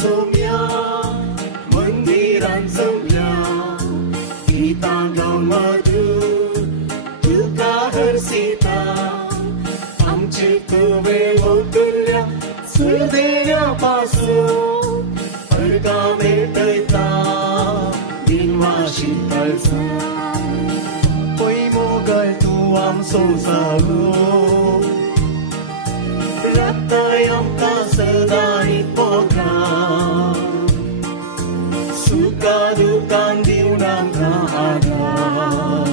सोम्या मंदिरान सोम्या गीतां गावन मधुर तुका हरसिता आमची तुवे वोकल्या सुदेया पासून अर्गा मेटयता दिनवाशी कळसा पै मोगाय तूं आमचो जागो रक्ताय आमकां सदां पोगां सुखा दुखान दिवन आमकां आदार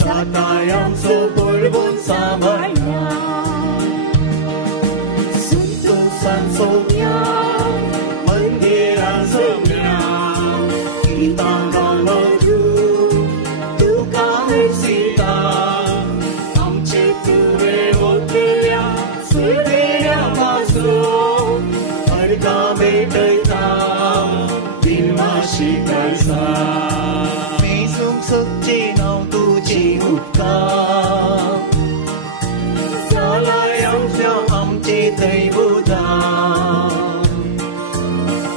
जाताय आमचो पळवून सांबाळा संतोषान सोम्या मंदिरान सोम्या गीतां गावन मधुर तुका हरसिता आमचे तुवे वोकल्या सुदेया पासून अर्गा मेटयता दिनवाशी कळसा मेसूंक सोदची नांव तुजी उपकार जालाय आमची दैवतां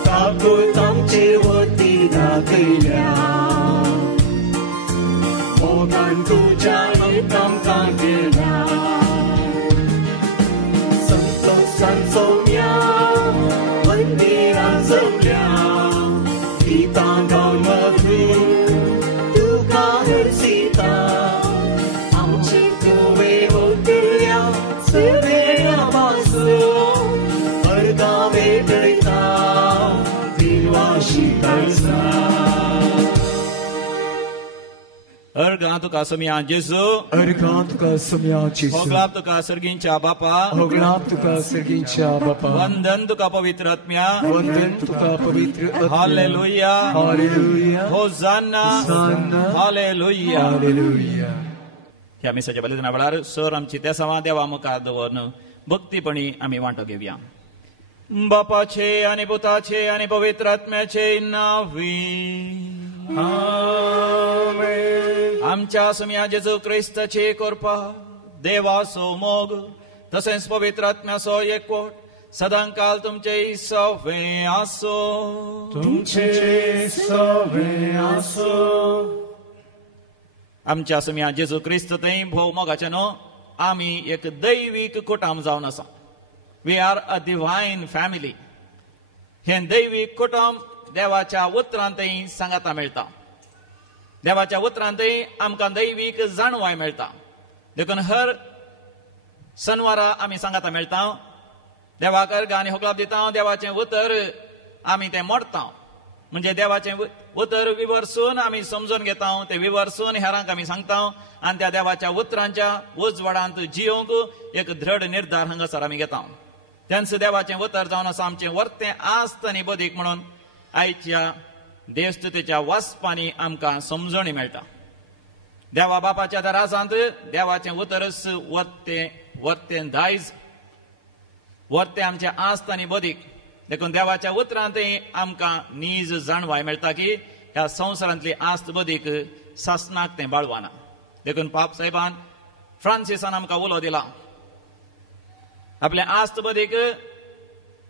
काकूत आमचेर वती दाखयल्या मोगान तुज्या आमकां केला संतोषान सोम्या मंदिरान सोम्या गीतां गावन मधुर तुका हरसिता आमची तुवे वोकल्या सुदेया पासून अर्गा मेटयता दिनवाशी कळसा अर्गां तुका सोम्या जेजू अर्गां तुका सोम्या जेजू होगलाप तुका सर्गींच्या बापा होगलाप तुका सर्गींच्या बापा वंदन तुका पवित्र आत्म्या वंदन तुका पवित्र आत्म्या हालेलुया हालेलुया होसाना हालेलुया हालेलुया ह्या मिसाच्या बलिदाना वेळार सर आमची त्या सवा देवा मुखार दवरून भक्तीपणी आमी वांटो घेवया बापाचे आनी पुताचे आनी पवित्र आत्म्याचे नावी आमेन आमच्या सोम्या जेजू क्रिस्ताची कृपा देवाचो मोग तसेच पवित्र आत्म्याचो एकवट सदांकाल तुमचे सवे आसो तुमचे सवे आसो आमच्या सोम्या जेजू क्रिस्त थंय भोव मोगाचे न्हू आमी एक दैवीक कुटुंब जावन आसा we are a divine family हे दैवीक कुटुंब देवाच्या उतरांतय सांगाता मेळटा देवाच्या उतरांतय आमकां दैवीक जाणवाय मेळटा देखून हर शनवारा आमी सांगाता मेळटा देवाक अर्घ आनी होगलाप दिता देवाचें उतर आमी तें मोडटा म्हणजे देवाचें उतर विवर्सून आमी समजून घेता ते विवर्सून हेरांक आमी सांगता आनी त्या देवाच्या उतरांच्या उजवाडांत जियोंक एक दृढ निर्धार हांगासर आमी घेता तेंच देवाचें उतर जावन आसा आमचें वर्तें आस्त आनी बदीक म्हणून आयच्या देवस्तुतेच्या वाचपांनी आमकां समजणी मेळटा देवा बापाच्या दारांत देवाचें उतरच वर्तें दायज वर्तें आमचें आस्त आनी बदीक देखून देवाच्या उतरांतय आमकां नीज जाणवाय मेळटा की ह्या संवसारांतली आस्त बदीक सासनाक तें बाळवाना देखून पाप साहेबान फ्रांसिसान आमकां उलो दिला आपले आस्त बदीक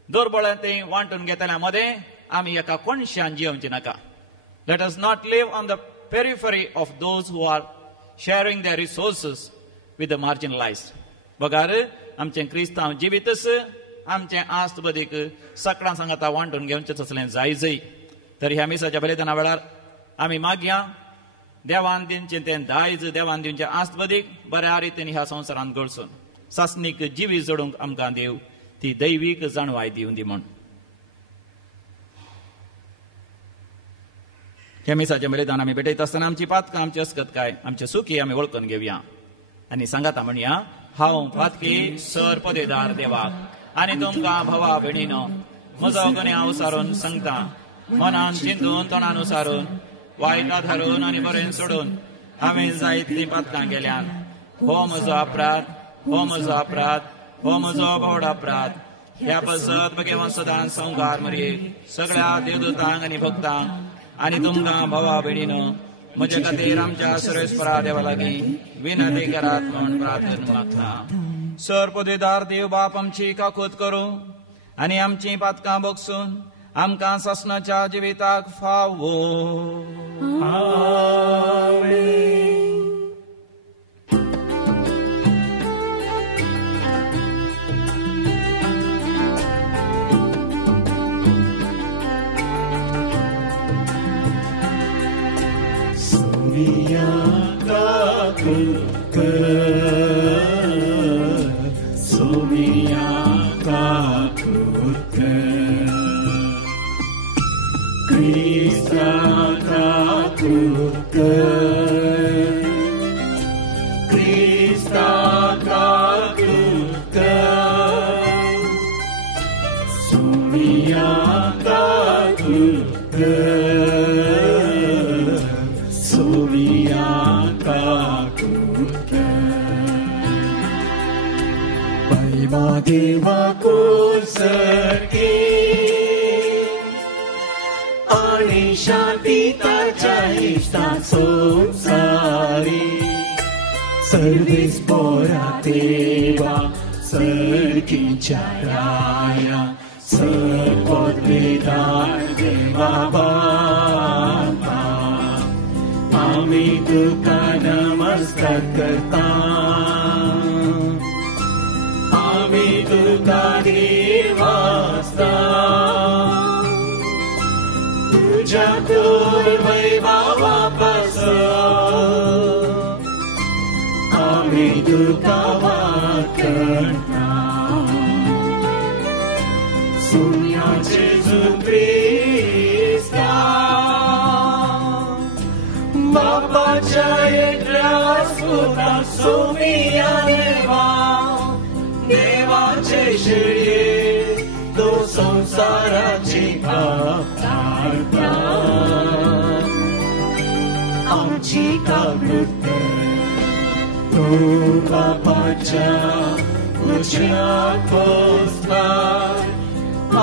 दोरबळ्यां तें वांटून घेतल्या मदें आमी एका कोणशान जियोवचें नाका let us not live on the periphery of those who are sharing their resources with the marginalised बगार आमचें क्रिस्तांव जिवीतच आमचें आस्त बदीक सकाळां सांगाता वांटून घेवचें असलें जायजय तर ह्या मिसाच्या बलिदाना वेळार आमी मागया देवान दिवचें तें दायज देवान दिवचें आस्त बदीक बऱ्या रितीन ह्या संवसारांत घडसून सासनीक जिवी जोडूंक आमकां देव ती दैवीक जाणवाय दिवन दी म्हण ह्या मिसाच्या बलिदान आमी भेटयता आसतना आमची पातकां आमची अस्कतकाय आमचे सुखी आमी वळखून घेवया आनी सांगाता म्हणया हांव पातकी सर पदेदार देवाक आनी तुमकां भवा भयणीनो म्हजो गुन्यांव उसारून सांगता मनान चिंतून तोंडान उसारून वायटात हारून आनी बरें सोडून हांवें जायतीं पातकां गेल्यान हो म्हजो अपराध हो म्हजो अपराध हो म्हजो भोवड अपराध ह्या पसत भगवान सदांच संवकार मरे सगळ्या देवदूतांक आनी भक्तांक आनी तुमकां भवा भयणीनो म्हजे खातीर आमच्या सर्वेस्परा देवा लागीं विनंती करात म्हूण प्रार्थना मागता सर पदेदार देव बाप आमची काकूत करूं आनी आमची पातकां बोगसून आमकां ससनाच्या जिविताक फावो. Deva kusaki ani shanti tacha ishta samsari service pora deva sarki charaya sarpod vedar deva baba ami tuka namaskar karta तुका देवास्ता तुझ्या कोर वैभवा वापस आम्ही तुका वाकरता सुन्याचे ख्रिस्ता बापाच्या एकल्या सुता सोमिया देवा देवाचे शिर्ये तो संसाराची कापता आमची काकृत तो बापाच्या उचनात पोचला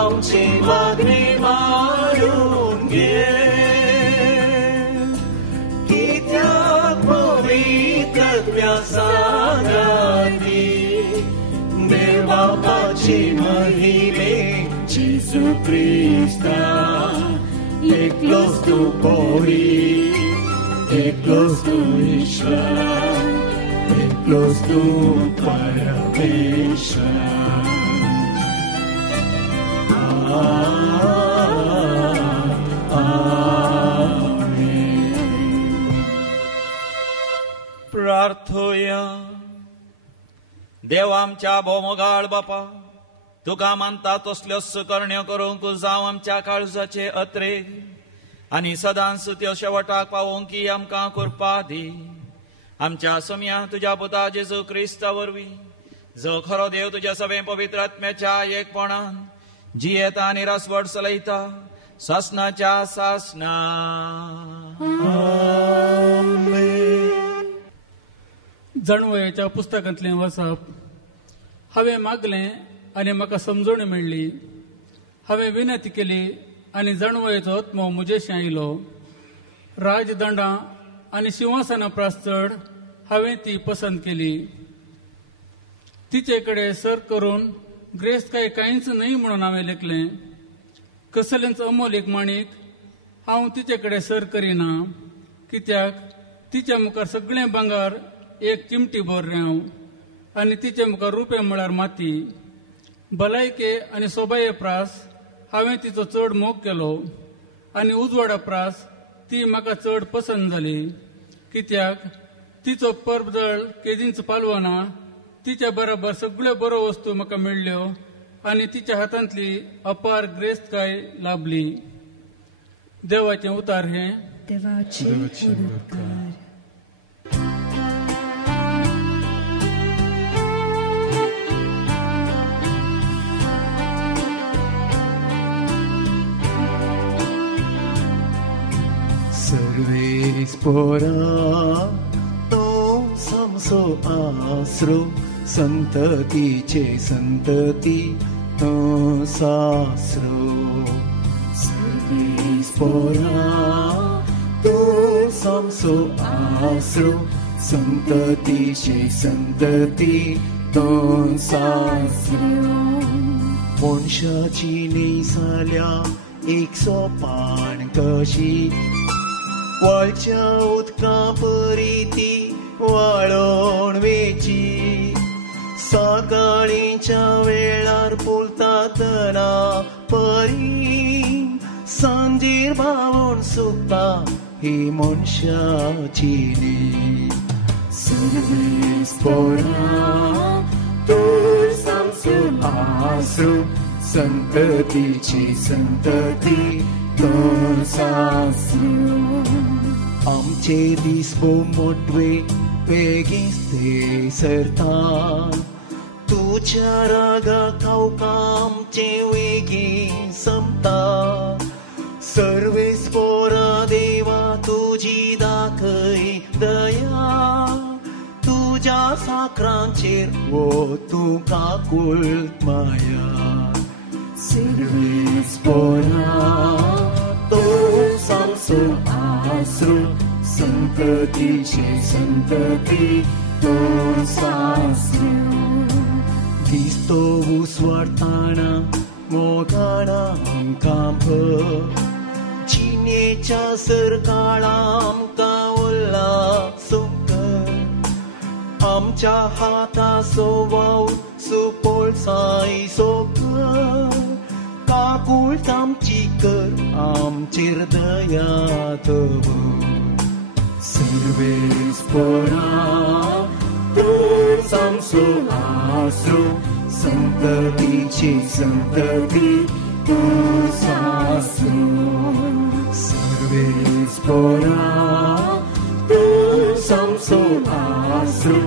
आमची मागणी मारून घे कित्याक पवित्र सांगाती देवाची महिमे जेजू ख्रिस्ता एकलोच तू पोरी एकलोच तू ईश्वर एकलोच तू परमेश्वर प्रार्थोया. देव आमच्या भोवमोगाळ बापा तुका मानता तसल्यो सुकरण्यो करूंक जावं आमच्या काळजाचे अत्रेक आनी सदांच त्यो शेवटाक पावोवंक आमकां कृपा दी. आमच्या सम्या तुज्या पुता जेजू क्रिस्ता वरवीं जो खरो देव तुज्या सभे पवित्र आत्म्याच्या एकपणान जियेता आनी रसवट चलयता ससनाच्या सासना. जाणवयाच्या पुस्तकांतलें वचप. हांवें मागलें आनी म्हाका समजूण मेळ्ळी. हांवें विनंती केली आनी जाणवयाचो आत्मो म्हजेशी आयलो. राजदंडां आनी सिंहासनां प्रास्तड हांवें ती पसंत केली. तिचे कडेन सर करून ग्रेस्त कांयच न्हय म्हणून हांवें लेखलें. कसलेंच अमोलीक माणीक हांव तिचे कडेन सर करिना, कित्याक तिच्या मुखार सगळें भांगार एक चिमटी भर रेंव आनी तिचे मुखार रुपें म्हळ्यार माती. भलायके आनी सोबाये प्रास हांवें तिचो चड मोग केलो आनी उजवाडा प्रास ती म्हाका चड पसंत जाली, कित्याक तिचो परजळ केजींच पालवना तिच्या बरोबर सगळ्यो बऱ्यो वस्तू म्हाका मेळ्ळ्यो आनी तिच्या हातांतली अपार ग्रेस्तकाय लाभली. देवाचें उतार हें. सर्वेस्परा तो समसो आसरो संततीचे संतती तो सासरो. सर्वेस्परा तो समसो आसरो संततीचे संतती तो सासरो. मनशाची नेसाल्या एक सोपान कशी वाळच्या उदका परी ती वाळोन वेची सकाळीच्या वेळार पुलतातना परी सांजेर भावून सुकता ही मनशाची न्ही सर्वेस्परा तूं सामसून आसरू संततीची संतती तूं सासरू आमचे दीस मोटवे बेगीच ते सरता तुझ्या रागा खावका आमचे वेगीन संपता सर्वेस्परा देवा तुझी दाखय दया तुझ्या साखरांचेर वो तुका कुल्त माया सर्वेस्परा तूं सामसून आसरू संततीची संतती तूं सासरू दिसतो उसवाडताना मोगाना आमकां चिनेच्या सरकाळा आमकां उल्हास आमच्या हाता सोवाव सुपोळसाय सोकर काकूळ आमची कर आमचेर दया दवर सर्वेस्परा तूं सामसून आसरू संततीची संतती तूं सासरू सर्वेस्परा तूं सामसून आसरू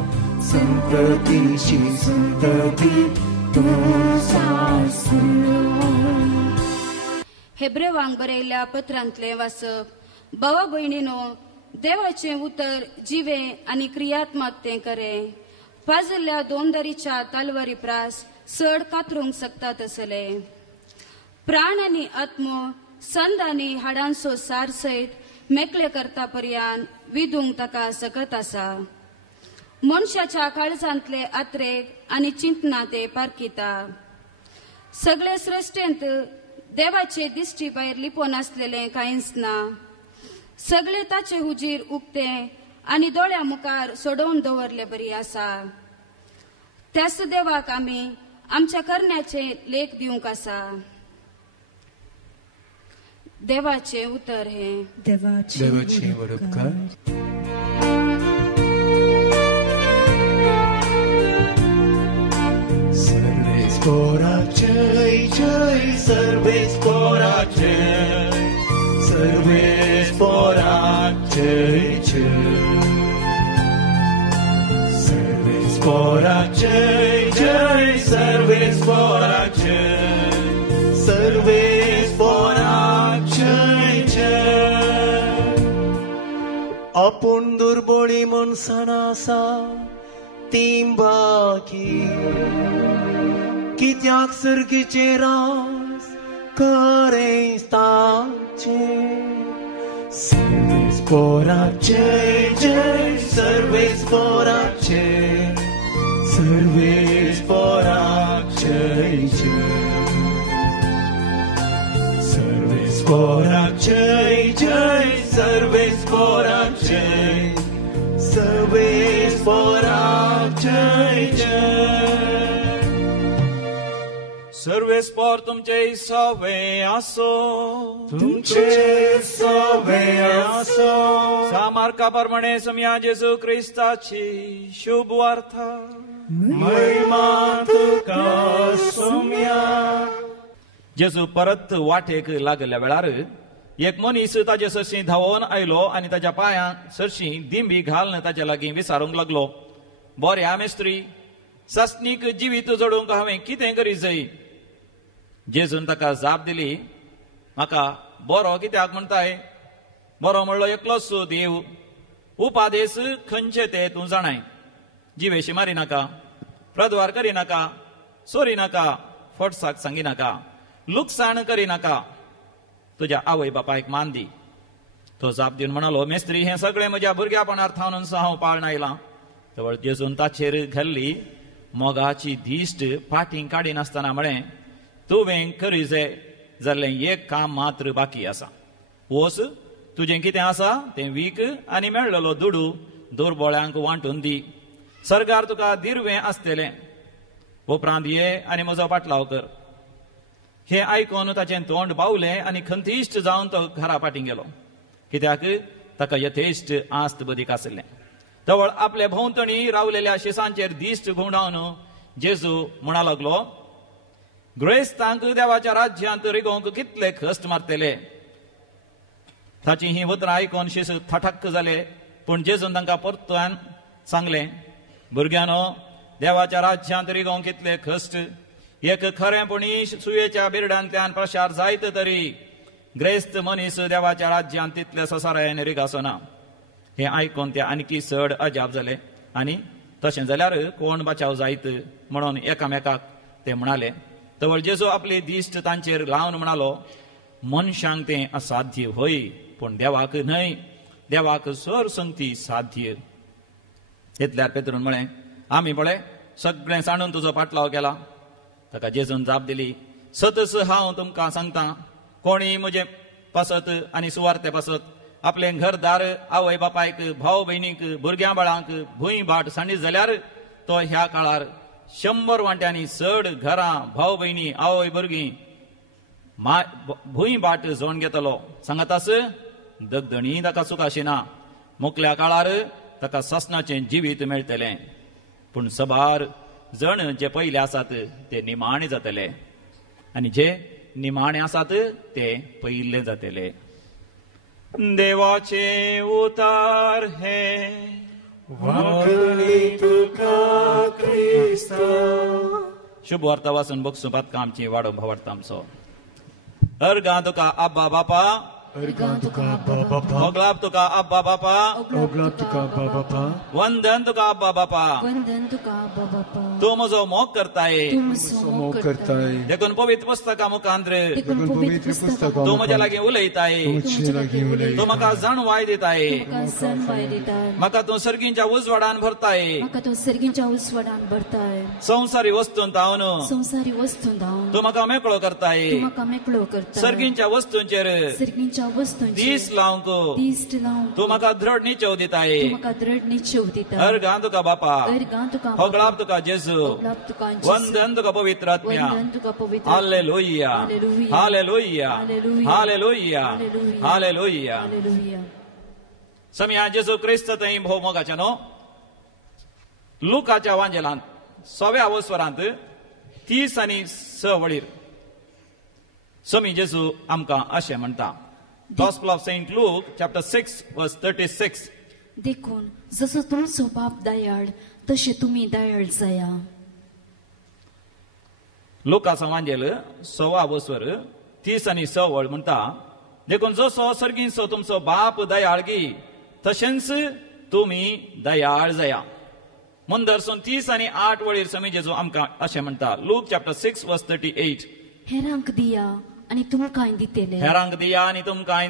संततीची संतती तूं सासरू. हेब्रेवांक बरयल्ल्या पत्रांतले वाचप. भावा भयणीनो, देवाचे उतर जिवे आनी क्रियात्मकते करे. पाजल्ल्या दोंदरीच्या तालवारी प्रास चड कातरूंक शकता तसले. प्राण आनी आत्मो संद आनी हाडांचो सार सयत मेकळे करता पर्यान विधूंक ताका सकत आसा. मनशाच्या काळजांतले आत्रेक आनी चिंतना ते पारखिता. सगळे सृश्टेंत देवाचे दिश्टी भायर लिपोवन आसलेले कांयच ना. सगळे ताचे हुजीर उक्ते आनी दोळ्या मुखार सोडोवन दवरले बरी आसा. त्याच देवाक आमी आमच्या करण्याचे लेख दिवंक आसा. देवाचे उतर हे. देवाचे वडपकार. सर्वेस्परा जय जय सर्वेस्परा जय सर्वेस्परा जय जय सर्वेस्परा जय जय सर्वेस्परा जय सर्वेस्परा जय जय. आपूण दुर्बळी मनसाना आसा तीं बाकी कित्याक सर्गीचे रास करें ताचे. सर्वेस्परा जय जय सर्वेस्परा जय सर्वेस्परा जय जय सर्वेस्परा जय जय सर्वेस्परा जय सर्वेस्परा जय जय. सर्वेस्पर तुमचे सवे आसो. तुमचे सवे आसो. सामार्का प्रमाणे समया जेजू क्रिस्ताची शुभ वार्ता. महिमा तुका सोम्या. जेजू परत वाटेक लागल्या वेळार एक मनीस ताचे सरशी धांवून आयलो आनी ताच्या पांयाक सरशी दिंबी घालन ताच्या लागीं विचारूंक लागलो, बऱ्या मेस्त्री, सस्नीक जिवीत जोडूंक हांवें कितें करीत जाय? जेजून ताका जाप दिली, म्हाका बरो कित्याक म्हणटाय? बरो म्हणलो एकलोच देव. उपादेश खंयचे ते तूं जाणाय. जिवेशी मारी नाका, प्रद्वार करी नाका, चोरी नाका, फटसाक सांगी नाका, लुकसाण करी नाका, तुज्या आवय बापायक मान दी. तो जाप दिवन म्हणालो, मेस्त्री, हें सगळें म्हज्या भुरग्यापणार थावन हांव पाळन आयलां. जवळ जेजून ताचेर घाल्ली मोगाची दिश्ट फाटीं काडी नासतना म्हळें, तुवें करीजे जाल्यार एक काम मात्र बाकी आसा. वस तुजें कितें आसा तें वीक आनी मेळ्ळलो दुडू दुर्बळ्यांक वांटून दी. सरकार तुका दिर्वें आसतलें. उपरांत ये आनी म्हजो पाटलाव कर. हें आयकून ताचें तोंड बावलें आनी खंतिश्ट जावन तो घरा फाटीं गेलो, कित्याक ताका यथेश्ट आस्त बदीक आसलें. तवळ आपले भोंवतणी रावलेल्या शिसांचेर दिश्ट घुंवडावन जेजू म्हणा लागलो, ग्रेस्तांक देवाच्या राज्यांत रिगोवंक कितले कश्ट मारतले. ताची ही उतरां आयकून शिस थटक्क जाले. पूण जेजून तांकां परतून सांगलें, भुरग्यानो, देवाच्या राज्यांत रिगोवंक कितले कश्ट एक खरेपणी सुयेच्या बिरडांतल्यान प्रसार जायत तरी ग्रेस्त मनीस देवाच्या राज्यांत तितले ससारायेन रिगासना. हें आयकून ते आनीकी चड अजाप जाले आनी तशें जाल्यार कोण बचाव जायत म्हणून एकामेकाक ते म्हणाले. तवळ जेजू आपली दिश्ट तांचेर लावन म्हणालो, मनशांक तें असाध्य होय, पूण देवाक न्हय. देवाक सर संगती साध्य. इतल्यार पेत्रून म्हळें, आमी पळय सगळें सांडून तुजो पाटलाव केला. ताका जेजून जाप दिली, सतस हांव तुमकां सांगतां, कोणी म्हजे पासत आनी सुवार्ते पासत आपले घरदार आवय बापायक भाव भयणीक भुरग्यां बाळांक भूंय भाट सांडीत जाल्यार तो ह्या काळार 100 वांट्यांनी चड घरां भाव भयणी आवय भुरगीं भूंय भाट जोण घेतलो. सांगातास दगदणी ताका सुख आशिना. मुखल्या काळार ताका ससनाचें जिवीत मेळटलें. पूण सबार जण जे पयले आसात ते निमाणे जातले आनी जे निमाणे आसात ते पयले जातले. देवाचे उतार हे वाकली तुका क्रिस्त. शुभ वार्ता वाचून बक्षुपात आमची वाडो भवाडता आमचो. अर्गां तुका आब्बा बापा, अर्गां तुका आब्बा बापा, ओगलाब तुका आब्बा बापा, ओगलाब तुका आब्बा बापा, वंदन तुका आब्बा बापा. वंदन तुका आब्बा बापा. तूं म्हजो मोग करताय. तूं म्हजो मोग करताय. देखून पवित्र पुस्तकां मुखांत्र देखून पवित्र पुस्तकां तूं म्हज्या लागीं उलयताय. तुमचे लागीं उलयताय. तूं म्हाका जाणवाय दिताय. म्हाका जाणवाय दिताय. म्हाका तूं सर्गींच्या उजवाडान भरताय. म्हाका तूं सर्गींच्या उजवाडान भरताय. संवसारी वस्तूंत हांव संवसारी वस्तूंत हांव. तूं म्हाका मेकळो करताय. तूं म्हाका मेकळो करताय. सर्गींच्या वस्तूंचेर सर्गींच्या वस्तूंचेर दीस लावंक दिश्ट लावंक तूं म्हाका दृढ निचव दिताय. तूं म्हाका दृढ निश्चय दिताय. अर्गां तुका बापा, अर्गां तुका होगलाब तुका जेजू, ओगलाब तुका जेजू. वंदन तुका पवित्र आत्म्या. वंदन तुका पवित्र. हालेलुया, हालेलुया, हालेलुया, हालेलुया, हालेलुया, हालेलुया, हालेलुया. हालेलुया. समया जेजू क्रिस्त थंय भोव मोगाच्या न्हू. लुकाच्या वांजेलांत 6व्या वस्वरांत 30 आनी 6 वळीर समी जेजू आमकां अशें म्हणटा. Gospel of Saint Luke, chapter 6, verse 36. देखून जसो तुमचो बाप दयाळ तशे तुमी दयाळ जाया. लुकाचो वांजेल 6वा वस्वर 30 आनी 6 वळ म्हणटा, देखून जसो सर्गीचो तुमचो बाप दयाळ गी तशेंच तुमी दयाळ जाया. मुंदरसून 30 आनी 8 वळीर समी जेजू आमकां अशें म्हणटा. Look chapter 6 verse 38. हेरांक दिया आनी तुमकां दितेले. हेरांक दिया आनी तुमकां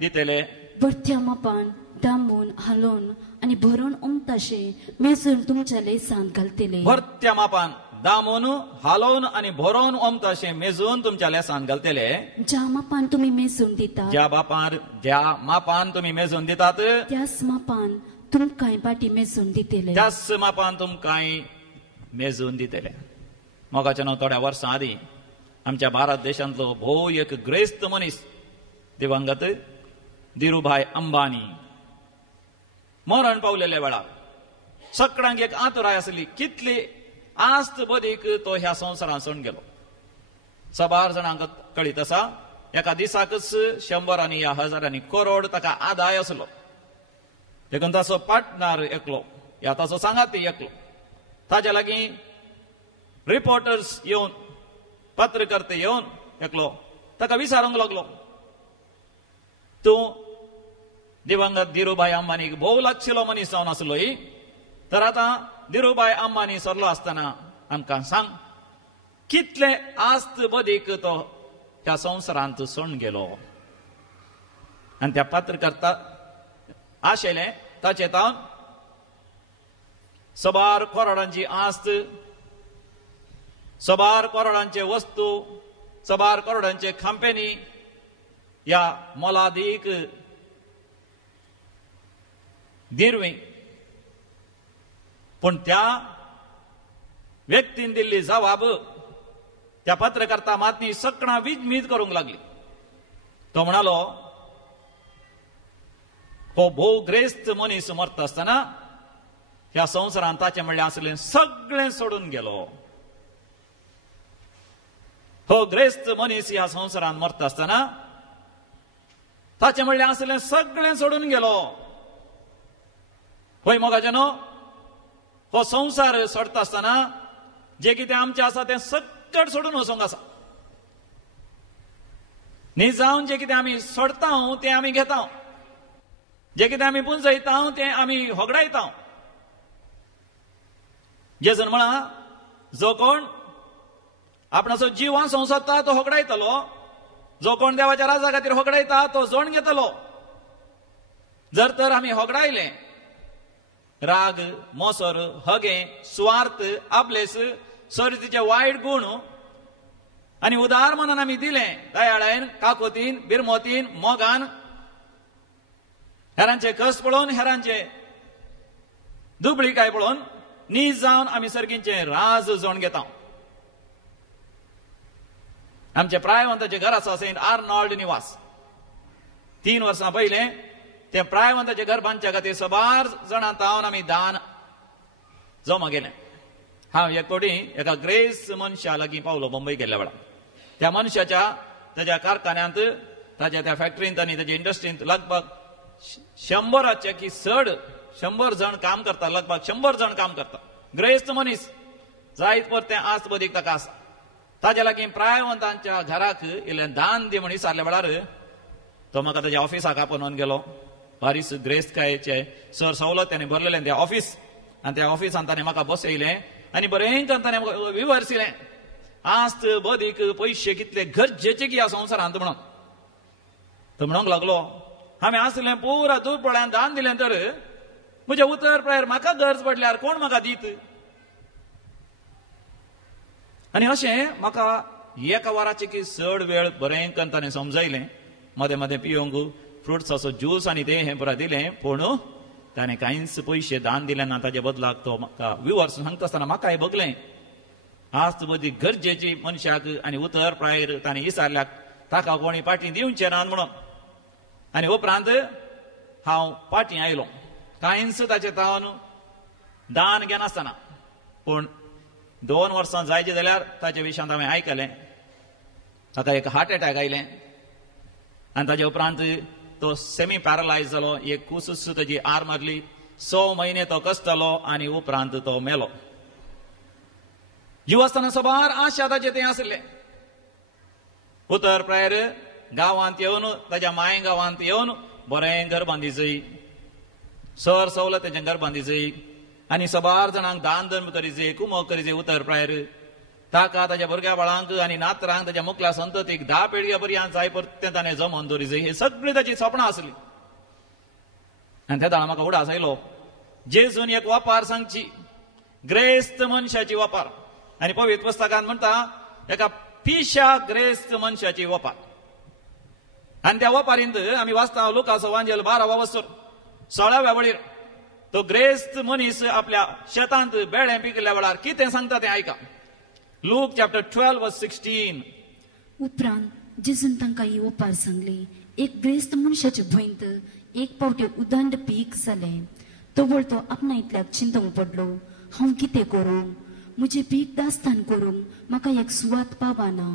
दितेले. भरत्या मापान दामून हालोवन आनी भरून उमताशे मेजून तुमच्या लेसांत घालतेले. भरत्या मापान दामून हालोवन आनी भरोवन ओमताशें मेजून तुमच्या लेसांत घालतेले. ज्या मापान तुमी मेजून दितात ज्या मापान तुमी मेजून दितात त्याच मापान तुमकां पाटी मेजून दितेले. त्याच मापान तुमकां मेजून दितेले. मोगाच्या न्हू थोड्या वर्सां आदीं आमच्या भारत देशांतलो भोव एक ग्रेस्त मनीस दिवंगत धीरूभाई अंबानी मरण पावलेल्या वेळार सगळ्यांक एक आतुराय आसली. कितली आस्त बदीक तो ह्या संवसारांत सोडून गेलो. सबार जाणांक कळीत आसा एका दिसाकच 100 आनी 1000 करोड ताका आदाय आसलो. देखून ताचो पार्टनर एकलो या ताचो सांगाती एकलो. ताच्या लागीं रिपोर्टर्स येवन पत्रकर्ते येवन एकलो ताका विचारूंक लागलो, तूं दिवंगत धीरूभाई अंबानीक भोव लागशिल्लो मनीस जावन आसलो, तर आतां धीरूभाई अंबानी सरलो आसतना आमकां सांग कितले आस्त बदीक तो ह्या संवसारांत सोडून गेलो. आनी त्या पत्रकर्ता आशिल्ले ताचे तावन सबार करोडांची आस्त, सबार करोडांचे वस्तू सबार करोडांचे खांपेनी या मोलादीक दिरवी, पण त्या व्यक्तीन दिल्ली जबाब त्या पत्रकर्ता मातनी सकणा वीज करूंक लागली. तो म्हणालो, हो भोव ग्रेस्त मनीस मरता आसतना ह्या संवसारांत ताचे म्हणलें आसलें सगळें सोडून गेलो. हो ग्रेस्त मनीस ह्या संवसारांत मरता आसतना ताचे म्हणलें आसलें सगळें सोडून गेलो. होय मोगाचेनो, हो संवसार सोडता आसतना जे कितें आमचें आसा तें सगळें सोडून वचोंक आसा. न्ही जावन जे कितें आमी सोडता तें आमी घेता, जे कितें आमी पुंजयता तें आमी होगडायता. जेजून म्हणा, जो कोण आपणाचो जीव संवसारता तो होगडायतलो, जो कोण देवाच्या राजा खातीर होगडायता तो जोण घेतलो. जर तर आमी होगडायले राग, मोसर, हगे, स्वार्थ, आपलेस, सर्तीचे वायट गुण आनी उदार मनान आमी दिलें, दयाळायन, काकोतीन, बिरमोतीन, मोगान, हेरांचे कश्ट पळोवन, हेरांचे दुबळीकाय पळोवन नीज जावन आमी सर्गींचे राज जोण घेता. आमचे प्रायवंताचे घर आसा सेंट आर्नॉल्ड निवास. 3 वर्सां पयलें ते प्रायवंताचे घर बांदच्या खातीर सबार जाणां तावन आमी दान जमा केलें. हांव एक कोटी एका ग्रेस मनशा लागीं पावलो मुंबय गेल्ल्या वेळार. त्या मनशाच्या ताच्या कारखान्यांत, ताच्या त्या फॅक्टरींत आनी ताच्या इंडस्ट्रींत लगभग 100 की चड 100 जण काम करता. लगभग 100 जण काम करता. ग्रेस्त मनीस जायत परते आस्त बदीक ताका आसा. ताच्या लागीं प्रायवंतांच्या घराक इल्लें दान दी म्हण विचारल्या वेळार तो म्हाका ताच्या ऑफिसाक आपणून गेलो. बारीस ग्रेस्तकायेचे सर सवलत्यांनी भरलेलें तें ऑफिस, आनी त्या ऑफिसान ताणें म्हाका बसयलें आनी बरें करून ताणें म्हाका विवरसिलें आस्त बदीक पयशे कितले गरजेचे की ह्या संवसारांत म्हणून. तो म्हणूंक लागलो, हांवें आसलें पुरा दुर्बळ्यान दान दिलें तर म्हजे उतर प्रायर म्हाका गरज पडल्यार कोण म्हाका दीत. आनी अशें म्हाका एका वराचे की चड वेळ बरें करून ताणें समजयलें. मदें मदें पियोंक फ्रुट्साचो ज्यूस आनी तें हें पुरा दिलें, पूण ताणें कांयच पयशे दान दिले ना. ताचे बदलाक तो म्हाका विवर्स सांगता आसतना म्हाकाय बगलें आस्त बदी गरजेची मनशाक आनी उतर प्रायर ताणें विचारल्याक ताका कोणी पाटी दिवचें ना म्हणून. आनी उपरांत हांव पाटी आयलो. कांयच ताचे तावन दान घेनासतना, पूण 2 वर्सां जायचे जाल्यार ताचे विशयांत हांवें आयकलें ताका एक हार्ट एटॅक आयलें आनी ताचे उपरांत तो सेमी पॅरलायज जालो. एक कुसूस ताची आर मारली. 6 म्हयने तो कस्तलो आनी उपरांत तो मेलो. जीव आसतना सबार आशा ताचे तें आसलें. उतर प्रायर गांवांत येवन, ताच्या माय गांवांत येवन बरें घर बांदिचय, सर सवलतेचें घर बांदिचय आनी सबार जाणांक दान धर्म करीचय, कुमक करीचय. उतर प्रायर ताका ताच्या भुरग्या बाळांक आनी नातरांक ताच्या मुखल्या संततीक 10 पिळग्या पर्यंत जाय परतें ताणें जमोवन दवरिचय. ही सगळीं ताची सपनां आसलीं. आनी त्या म्हाका उडास आयलो जेजून एक वापार सांगची, ग्रेस्त मनशाची वापार. आनी पवित्र पुस्तकांत म्हणटा एका पिशा ग्रेस्त मनशाची वापार. आनी त्या वापारींत आमी वाचता लुकाचो वांजेल 12वा वसर 16व्या वळीर तो ग्रेस्त मनीस आपल्या शेतांत बेळें पिकल्या वेळार कितें सांगता तें आयका. Look chapter 12:16. उपरांत जेजून तांकां ही ओपार सांगली. एक ग्रेस्त मनशाचे भोंयत एक पावटी उदंड पीक जालें. तोवळ तो आपणायतल्याक चिंतूंक पडलो, हांव कितें करूं? म्हजें पीक दास्तान करूंक म्हाका एक सुवात पावना.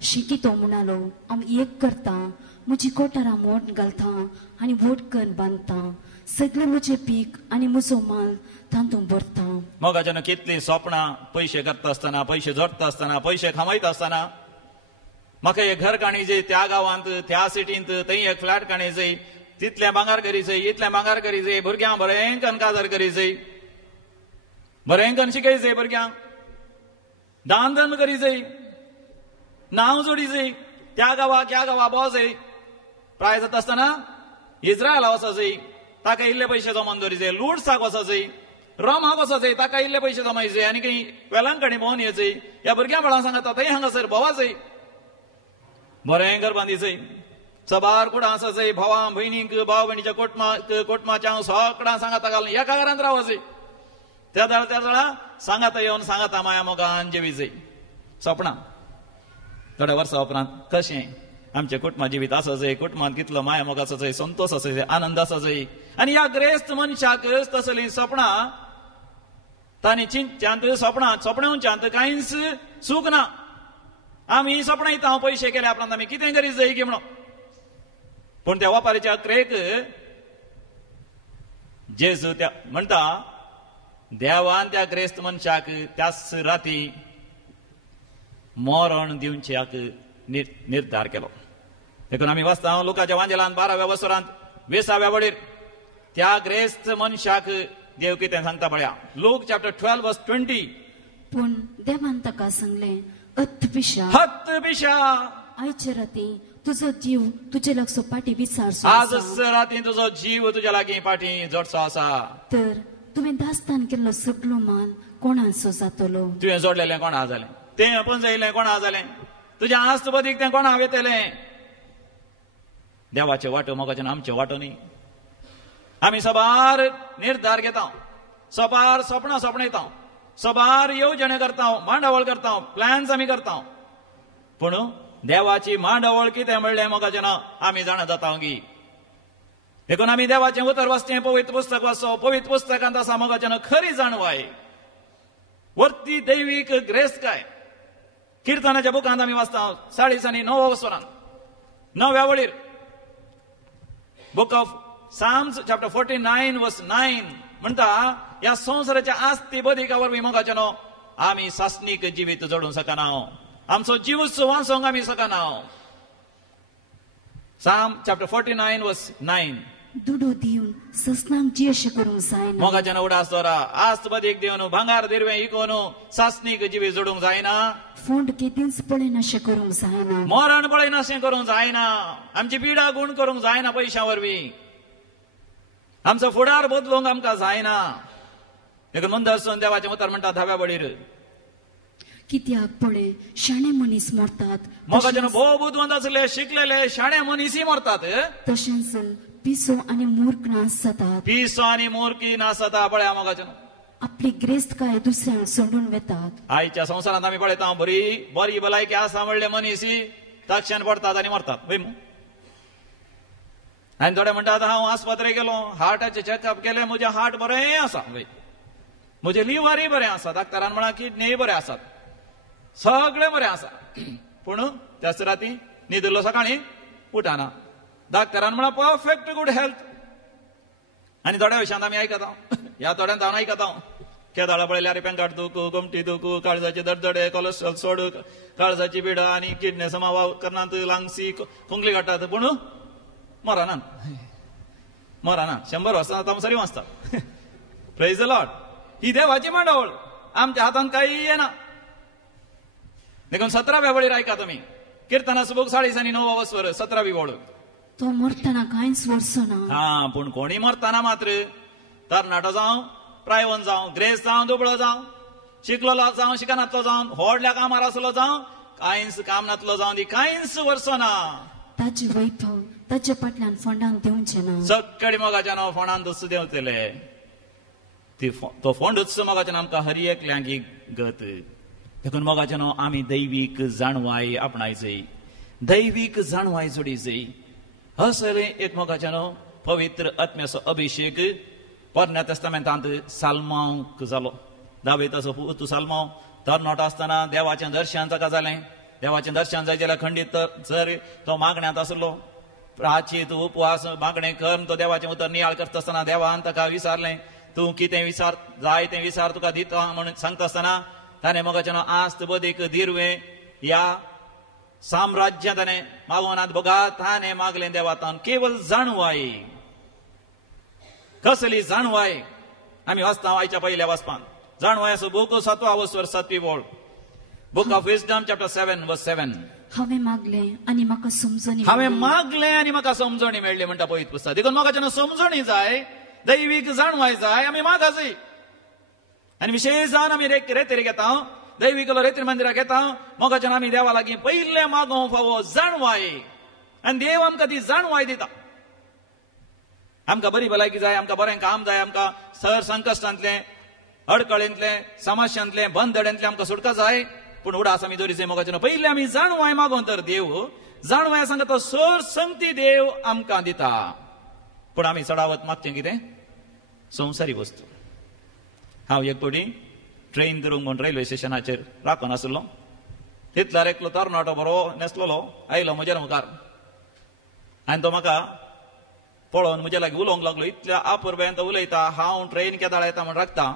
शिकी तो म्हणालो, हांव एक करतां, म्हजी कोठारां मोठ घालतां आनी व्हड करून बांदतां. सगळें म्हजें पीक आनी म्हजो माल तातूंत भरतां. मोगाच्यान कितलीं सपनां पयशे करता आसतना, पयशे जोडटा आसतना, पयशे खामयता आसतना म्हाका एक घर काणीचें त्या गांवांत, त्या सिटींत, थंय एक फ्लॅट काणीचें, तितलें भांगार करीचें, इतलें भांगार करीचें, भुरग्यांक बरें करून काजार करीचें, बरें करून शिकयचें, भुरग्यांक दान धर्म करीचें, नांव जोडीचें, त्या गांवाक ह्या गांवाक भोंवचें. प्राय जाता आसतना इस्रायला वचचें, ताका इल्ले पयशे जमोवन दवरिचें. लुड्साक वचचें, रोमाक वचचें, ताका इल्ले पयशे जमायचे आनी खंय वेलांकणी भोंवन येवचें. ह्या भुरग्यां बाळांक सांगता थंय हांगासर भोंवाचें. बरें करपाक दिसय सबार कुडां आसा जंय भावां भयणीक भाव भयणीच्या कोटमाच्या सगळ्यां सांगाता घालून एका घरांत रावचय त्या दाळा सांगाता येवन सांगाता माया मोगान जेविचय सपनां थोड्या वर्सां उपरांत कशें आमचे कुटुंबा जिवीत आसचय कुटुंबांत कितलो माया मोग आसचय संतोष आसचय आनंद आसचय आनी ह्या ग्रेस्त मनशाक तसलीं सपनां तांणी चिंतच्यांत सपनांच्यात कांयच सूख ना आमी सपनां येता हांव पयशे केल्या उपरांत आमी कितें करीत जाय की म्हणून पूण त्या वापारीच्या क्रेक जेजू त्या म्हणटा देवान त्या ग्रेस्त मनशाक त्याच राती मरण दिवच्याक निर्धार केलो देखून आमी वाचता लुकाच्या वांजेलांत 12व्या वसरांत 20व्या वडीर त्या ग्रेस्त मनशाक देव कितें सांगता पळया लूक चॅप्टर 12 वर्स 20 पूण देवान ताका सांगले हत्त पिशा आयचे राती तुजो जीव तुजे लागसो पाटी विचारसो आजच राती तुजो जीव तुज्या लागीं पाटी जोडसो आसा तर तुवें दास्तान केल्लो सगळो मान कोणाचो जातलो तुवें जोडलेलें कोणा जालें तें पणजयलें कोणा जालें तुज्या आस्त बदीक तें कोणा वेतलें देवाचे वाटो मोगाच्यान आमचे वाटो न्ही आमी सबार निर्धार घेता सबार सपनां सपनयता सबार येवजणे करता मांडावळ करता प्लॅन्स आमी करता पूण देवाची मांडावळ कितें म्हणलें मोगाचें ना आमी जाणा जाता गी देखून आमी देवाचें उतर वाचचें पवित्र पुस्तक वाचो पवित्र पुस्तकांत आसा मोगाचें खरी जाणवाय वर्ती दैवीक ग्रेस्त काय किर्तनाच्या बुकांत आमी वाचता 9 वसरांत 9व्या वडीर बुक ऑफ साम्स चॅप्टर 49 वर्स 9 म्हणटा ह्या संवसाराच्या आस्ती बदीका वरवीं मोगाचें न्हू आमी सासणीक जिवीत जोडूंक शकना आमचो जीवच वाचोंक आमी शकना साम चॅप्टर 49 वर्स 9 दुडू दिवन ससनांक जी अशें करूंक जायना मोगाच्यान उडास दवरा आस्त बदीक दिवन भांगार दिरवें इकोवन सासणीक जिवीत जोडूंक जायना फोंड केदींच पळयन अशें करूंक जायना मरण पळयन अशें करूंक जायना आमची पिडा गुण करूंक जायना पयशां वरवीं आमचो फुडार बदलूंक आमकां जायना देखून मुंदसून देवाचें उतर म्हणटा 10व्या वडीर कित्याक पळय शाणे मनीस मरतात मोगाच्यान भोव बुदवंत आसले शिकलेले शाणे मनीसय मरतात तशेंच पिसो आनी मूर्ख नास जातात पिसो आनी मूर्खी नास जाता पळय मोगाच्यान आपली ग्रेस्त काय दुसऱ्यांक सोडून वेतात आयच्या संवसारांत आमी पळयता बरी भलायकी आसा म्हणले मनीसय तक्षण पडतात आनी मरतात पळय आनी थोडे म्हणटात हांव आस्पत्रेक गेलो हार्टाचे चॅकअप केले म्हजें हार्ट बरें आसा म्हजें लिव्हरय बरें आसा डाक्टरान म्हळां किडनीय बरें आसात सगळें बरें आसा पूण त्याच राती न्हिदलो सकाळीं उठाना डाक्टरान म्हळां परफेक्ट गूड हेल्थ आनी थोड्या विशयांत आमी आयकता ह्या थोड्यांत हांव आयकता केदाळा पळयल्यार रिपेंकाट दूख गमटी दूख काळजाचे दडदडे कोलेस्ट्रॉल सोड काळजाची पिडा आनी किडनी समाव करनात लांगसी कुंकली काडटात पूण मरनात 100 वर्सां आतां सरी वाचता प्रेज द लॉर्ड ही देवाची मांडावळ आमच्या हातांत काही येना देखून 17व्या वडीर आयका तुमी किर्तनाचो बूक 9 वसर 17वी वड तो मरतना कांयच वर्सो ना पूण कोणी मरतना मात्र तरणाटो जावं प्रायवन जावं ग्रेस जावं दुबळो जावं शिकलेलो जावं शिकनातलो जावं व्हडल्या कामार आसलो जावं कांयच काम नातलो जावं दी कांयच वर्सो ना ताचे वैभव ताचे फाटल्यान फोंडान दिवचें ना सगळी मोगाच्यान फोंडान दुसो देंवतले तो फोंडूच मोगाच्यान आमकां हर एकल्यांक गत देखून मोगाच्यान आमी दैवीक जाणवाय आपणायचय दैवीक जाणवाय जोडीचय असले एक मोगाच्यान पवित्र आत्म्याचो अभिषेक पोरण्या तेस्तामेंतांत साल्मांक जालो दावीद असो पुत साल्मांव तरणाटो आसतना देवाचें दर्शन ताका जालें देवाचें दर्शन जाय जाल्यार खंडीत जर तो मागण्यांत आसलो प्राचीत उपवास मागणें कर तो देवाचें उतर नियाळ करता आसतना देवान ताका विचारलें तूं कितें विचार जाय तें विचार तुका दिता म्हणून सांगता आसतना ताणें मोगाच्यान आस्त बदीक दिरवें ह्या साम्राज्य ताणें मागोनात बघा ताणें मागलें देवातान केवळ जाणवाय कसली जाणवाय आमी वाचता आयच्या पयल्या वाचपान जाणवायाचो बूक 7वा वसर 7वी वळ बुक ऑफ विजडम चॅप्टर 7 वर्स 7 हांवें मागलें आनी म्हाका समजणी मेळ्ळी म्हणटा पवित्र पुस्तक देखून म्हाका समजणी जाय दैवीक जाणवाय जाय आमी मागासय आनी विशेश जावन आमी रेतेरी घेता दैवीक रेतीर मंदिराक येता मोगाच्यान आमी देवा लागीं पयले मागोवंक फावो जाणवाय आनी देव आमकां ती जाणवाय दिता. आमकां बरी भलायकी जाय, आमकां बरें काम जाय, आमकां सर संकश्टांतले अडकळींतले समस्यांतले बंदड्यांतले आमकां सुटका जाय. पूण उडास आमी दोरी मोगाच्यान पयले आमी जाणवाय मागोवन तर देव जाणवाय सांगा तो सर संगती देव आमकां दिता. पूण आमी चडावत मागचें कितें? संवसारी वस्तू. हांव एक पटी ट्रेन धरूंक म्हूण रेल्वे स्टेशनाचेर राखून आसलो. तितल्यार एकलो तरणाटो बरो न्हेसलेलो आयलो म्हज्या मुखार आनी तो म्हाका पळोवन म्हजे लागीं उलोवंक लागलो. इतल्या आपुरब्यान तो उलयता, हांव ट्रेन केदाळ येता म्हूण राखता,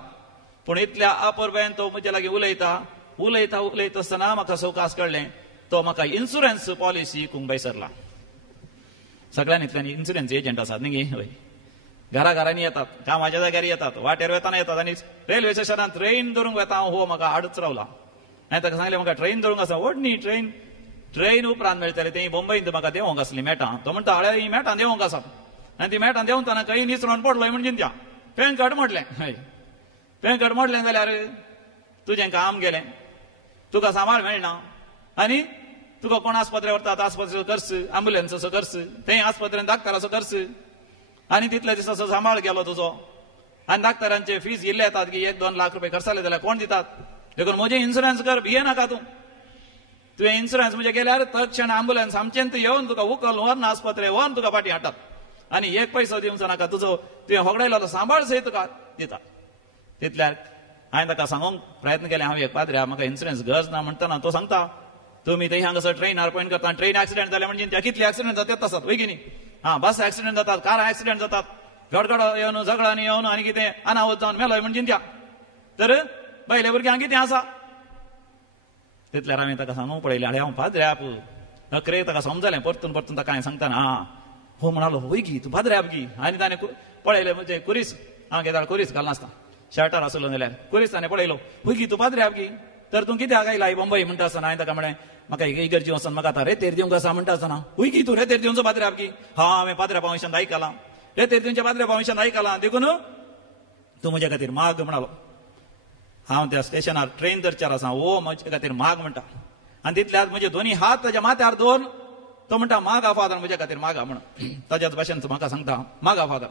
पूण इतल्या आपुरब्यान तो म्हजे लागीं उलयता आसतना म्हाका सवकास कळ्ळें तो म्हाका इन्शुरन्स पॉलिसी कुंबाय सरला. सगळ्यांतल्यान इन्शुरन्स एजंट आसात न्ही हय. घराघरांनी येतात, कामाच्या जाग्यार येतात, वाटेर वेताना येतात आनी रेल्वे स्टेशनांत ट्रेन धरूंक वेता हांव हो म्हाका आडच रावला. हांवें ताका सांगलें म्हाका ट्रेन धरूंक आसा. व्हड न्ही ट्रेन उपरांत मेळटलें. तें बंबईंत म्हाका देवोंक आसलीं मेटां. तो म्हणटा हळे ही मेटां देवोंक आसात आनी ती मेटां देंवतना खंय निसरोन पडलोय म्हणजे त्या पेंकट मोडलें. हय पेंकट मोडलें जाल्यार तुजें काम गेलें, तुका सांबाळ मेळना आनी तुका कोण आस्पत्रे व्हरतात, आस्पत्रेचो खर्च, अँब्युलन्साचो खर्च, थंय आस्पत्रेन दाक्तराचो खर्च आनी तितल्या दिसाचो सांबाळ गेलो तुजो. आनी दाक्तरांचे फीज इल्ले येतात की 1-2 लाख रुपये खर्च जाले जाल्यार कोण दितात? देखून म्हजें इन्शुरन्स कर, भिये नाका तूं. तुवें इन्शुरन्स म्हणजे गेल्यार तत्क्षण अँब्युलन्स आमचेंत येवन तुका उखल व्हरून आस्पत्रे व्हरून तुका फाटीं हाडटात आनी 1 पैसो दिवचो नाका. तुजो तुवें होगडायलो सांबाळ सयत तुका दिता. तितल्यार हांवें ताका सांगूंक प्रयत्न केले. हांव एक पाद्र्या म्हाका इन्शुरन्स गरज ना म्हणटना तो सांगता तुमी थंय हांगासर ट्रेनार पॉयंट करता, ट्रेन एक्सिडेंट जाले म्हणजे त्या कितले एक्सिडेंट जातात आसात वय की न्ही. बस एक्सिडेंट जातात, कार एक्सिडेंट जातात, गडगड येवन झगडांनी येवन आनी कितें अनावत जावन मेलोय म्हणजे त्या तर बायले भुरग्यांक कितें आसा. तितल्यार हांवें ताका सांगूंक पळयलें. आनी हांव पाद्र्याप अकरे ताका समजलें परतून ताका हांवें सांगतना हो म्हणालो वय गी तूं पाद्र्याप गी. आनी ताणें पळयलें म्हणजे कुरीस, हांव केदाळ कुरीस घालनासता, शर्टार आसलो जाल्यार कुरीस ताणें पळयलो वय गी तूं पाद्र्याप गी. तर तूं कित्याक आयला बंबई म्हणटा आसतना हांवें ताका म्हळें म्हाका इगर्जी वचून म्हाका आतां रेतेर दिवंक आसा म्हणटा आसतना वय गी तूं रेतेर दिवचो पाद्र्याप गी. हांवें पाद्र्या पावशांत आयकलां, रेतेर दिवच्या पाद्र्या पावशांत आयकलां, देखून तूं म्हजे खातीर माग म्हणालो. हांव त्या स्टेशनार ट्रेन धरच्यार आसा, ओ म्हजे खातीर माग म्हणटा. आनी तितल्यात म्हजे दोनी हात ताच्या माथ्यार दवरून तो म्हणटा मागा फादर म्हजे खातीर मागा म्हणून. ताच्याच भाशेन म्हाका सांगता मागा फादर.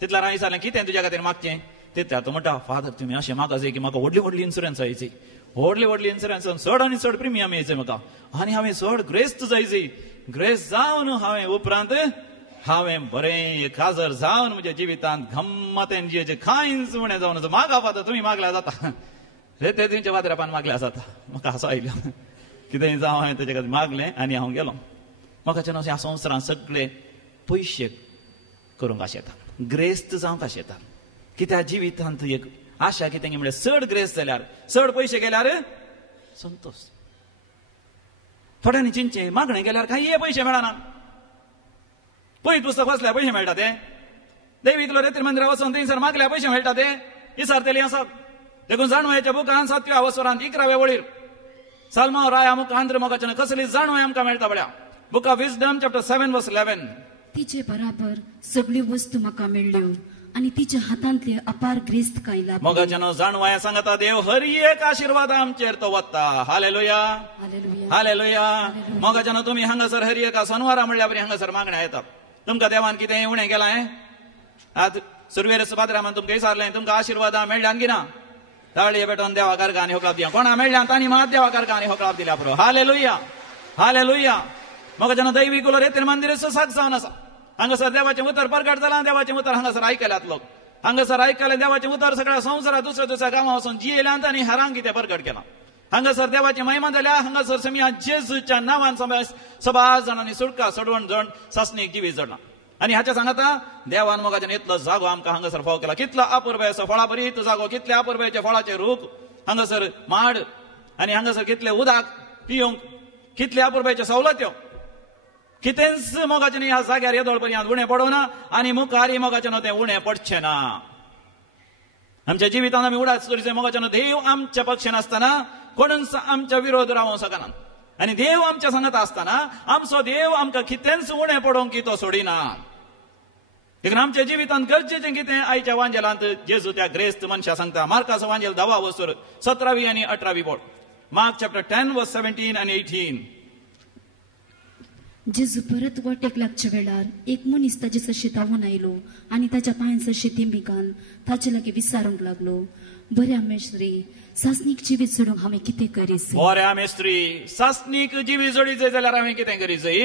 तितल्यार हांवें विचारलें कितें तुज्या खातीर मागचें. तितल्यार तो म्हणटा फादर तुमी अशें म्हाका जाय की म्हाका व्हडली इन्शुरन्स जायची, व्हडली इन्शुरन्स चड आनी चड प्रिमियम येयचें म्हाका आनी हांवें चड ग्रेस्त जायची. ग्रेस्त जावन हांवें उपरांत हांवें बरें काजर जावन म्हज्या जिवितांत गम्मतेन जियेचें कांयच उणें जावन मागा फादर तुमी मागल्यार जाता. रेते तुमच्या फादरापान मागल्यार जाता. म्हाका हांसो आयलो. कितेंय जावं हांवें तेजे खातीर मागलें आनी हांव गेलो. म्हाका अशें ह्या संवसारांत सगळे पयशे करूंक आशेता, ग्रेस्त जावंक आशेता. कित्याक जिवितांत एक आशा कितें म्हणल्यार चड ग्रेस्त जाल्यार चड पयशे गेल्यार संतोष. थोड्यांनी चिंतचें मागणें गेल्यार काही पयशे मेळना. पळयत पुस्तक वाचल्यार पयशे मेळटा ते, दैवीक रेतीर मंदिरांत वचून थंयसर मागल्यार पयशे मेळटा ते, विसरतेलीं आसात. देखून जाणवायच्या बुकांत 7व्या वसरांत 11व्या वळीर सालमांव राया मुखांतर मोगाच्यान कसली जाणवाय आमकां मेळटा पळया. बुक ऑफ विजडम चॅप्टर 7 वर्स 11. तिचे बराबर सगळी वस्तू म्हाका मेळ्ळ्यो आनी तिच्या हातांतले अपार ग्रेस्त काय लाभ. मोगाच्यान जाणवाय सांगता देव हर एक आशिर्वाद आमचेर तो वत्ता. Hallelujah hallelujah. मोगाच्यान तुमी हांगासर हर एका शनिवारा म्हणल्यार बरी हांगासर मागण्या येतात. तुमकां देवान कितें उणें केलां? आज सुरवेर पाद्रामान तुमकां विचारलें तुमकां आशिर्वादां मेळ्ळ्यान की ना? ताळये पेटोवन देवा कारकांनी होकळाप दिया. कोणा मेळ्ळ्या तांणी मात देवा कारकांनी होकळाप दिल्या पुरो. Hallelujah hallelujah. मोगाच्यान दैवीक रेतीर मंदिर साक जावन आसा. हांगासर देवाचें उतर प्रगट जालां. देवाचें उतर हांगासर आयकल्यात लोक. हांगासर आयकलें देवाचें उतर सगळ्या संवसारांत दुसऱ्या गांवां वचून जियेल्यांत आनी हेरांक कितें प्रगट केलां. हांगासर देवाची महिमा जाल्या. हांगासर समिया जेजूच्या नांवान 7 जाणांनी सुटका सोडवण जण सासणीक जिवीत जडला. आनी हाचे सांगता देवान मोगाच्यान इतलो जागो आमकां हांगासर फाव केला. कितलो अपुरबायचो फळा बरीत जागो, कितले अपुरबायचे फळाचे रूख हांगासर माड आनी हांगासर कितले उदक पियोंक, कितले अपुरबायच्यो सवलत्यो. कितेंच मोगाच्यान ह्या जाग्यार येदोळपर्यंत उणें पडोना आनी मुखार मोगाच्यान तें उणें पडचें ना. आमच्या जिवितांत आमी उडाच करीचे मोगाच्यान देव आमच्या पक्षान आसतना कोणूच आमच्या विरोध रावूंक शकना. आनी देव आमच्या सांगत आसतना आमचो देव आमकां कितेंच उणें पडोवंक की तो सोडिना. देखून आमच्या जिवितांत गरजेचें कितें आयच्या वांजेलांत जेजू त्या ग्रेस्त मनशा सांगता. मार्काचो वांजेल 10 वसर 17वी आनी 18वी बोट. Mark chapter 10 verse 17 and 18. जेजू परत वाटेक लागच्या वेळार एक मनीस ताचे सशी धांवून आयलो आनी ताच्या पांयांचो शेती घालन ताचे लागी विचारूंक लागलो, बऱ्या मेस्त्री, सासनीक जिवीत सोडूंक हांवें कितें करीस? बऱ्या मेस्त्री, सासनीक जिवीत जोडीचें जाल्यार हांवें कितें करीचय?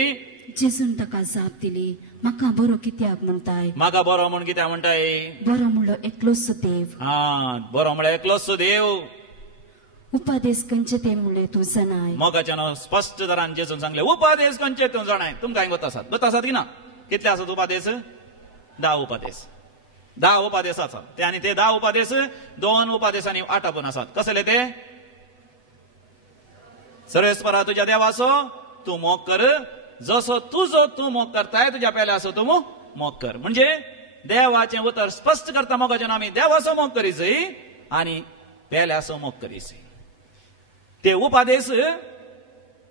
जेजून ताका जाप दिली, म्हाका बरो कित्याक म्हणटाय? म्हाका बरो म्हूण कित्याक म्हणटाय? बरो म्हणलो एकलोसो देव. बरो म्हळ्यार एकलोसो देव. उपादेश खंयचे ते म्हणले तूं जाणाय? मोगाच्यान स्पश्ट तरान जेजून सांगले, उपादेश खंयचे तूं जाणाय. तुमकां गोत आसात की ना? कितले आसात उपादेश? 10 उपादेश. 10 उपादेश आसात ते, आनी ते 10 उपादेश 2 उपादेशांनी आटापून आसात. कसले ते? सर्वेस्परा तुज्या देवाचो तूं मोग कर, जसो तुजो तूं मोग करताय तुज्या पेल्याचो तूं मोग कर. म्हणजे देवाचें उतर स्पश्ट करता मोगाच्यान आमी देवाचो मोग करीचय आनी पेल्याचो मोग करीचय. ते उपादेश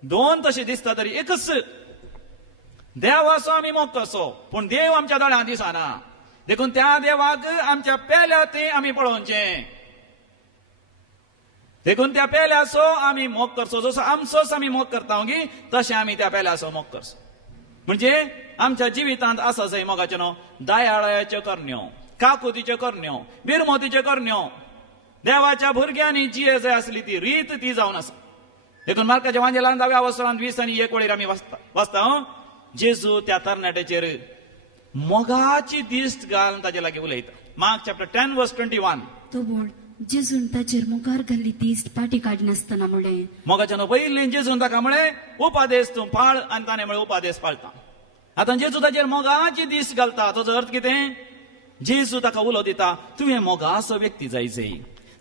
2 तशें दिसता तरी एकच. देवाचो आमी मोग करचो, पूण देव आमच्या दोळ्यांत दिसना. देखून त्या देवाक आमच्या पेल्या ते आमी पळोवचें. देखून त्या पेल्याचो आमी मोग करचो, जसो आमचोच आमी मोग करता गी तशें आमी त्या पेल्याचो मोग करचो. म्हणजे आमच्या जिवितांत आसा जंय मोगाचे न्हू, दयाळाच्यो करण्यो, काकुतीच्यो करण्यो, बिरमोतीच्यो करण्यो, देवाच्या भुरग्यांनी जी जंय आसली ती रीत ती जावन आसा. देखून मार्काच्या वांजेलांत 10व्या वसरांत 20 आनी 1 वळेर आमी वाचता, जेजू त्या तरणाट्याचेर मोगाची दिश्ट घालून ताचे लागीं उलयता. मार्क चॅप्टर 10 वर्स 21. तो बोल जेजून ताचेर मुखार घाल्ली दिश्ट पाटी काडनासतना म्हळें, मोगाच्यान पयलीं जेजून ताका म्हळें, उपादेश तूं पाळ, आनी ताणें म्हळें उपादेश पाळता. आतां जेजू ताचेर मोगाची दिश्ट घालता. ताचो अर्थ कितें? जेजू ताका उलो दिता, तुवें मोगाचो व्यक्ती जायचय,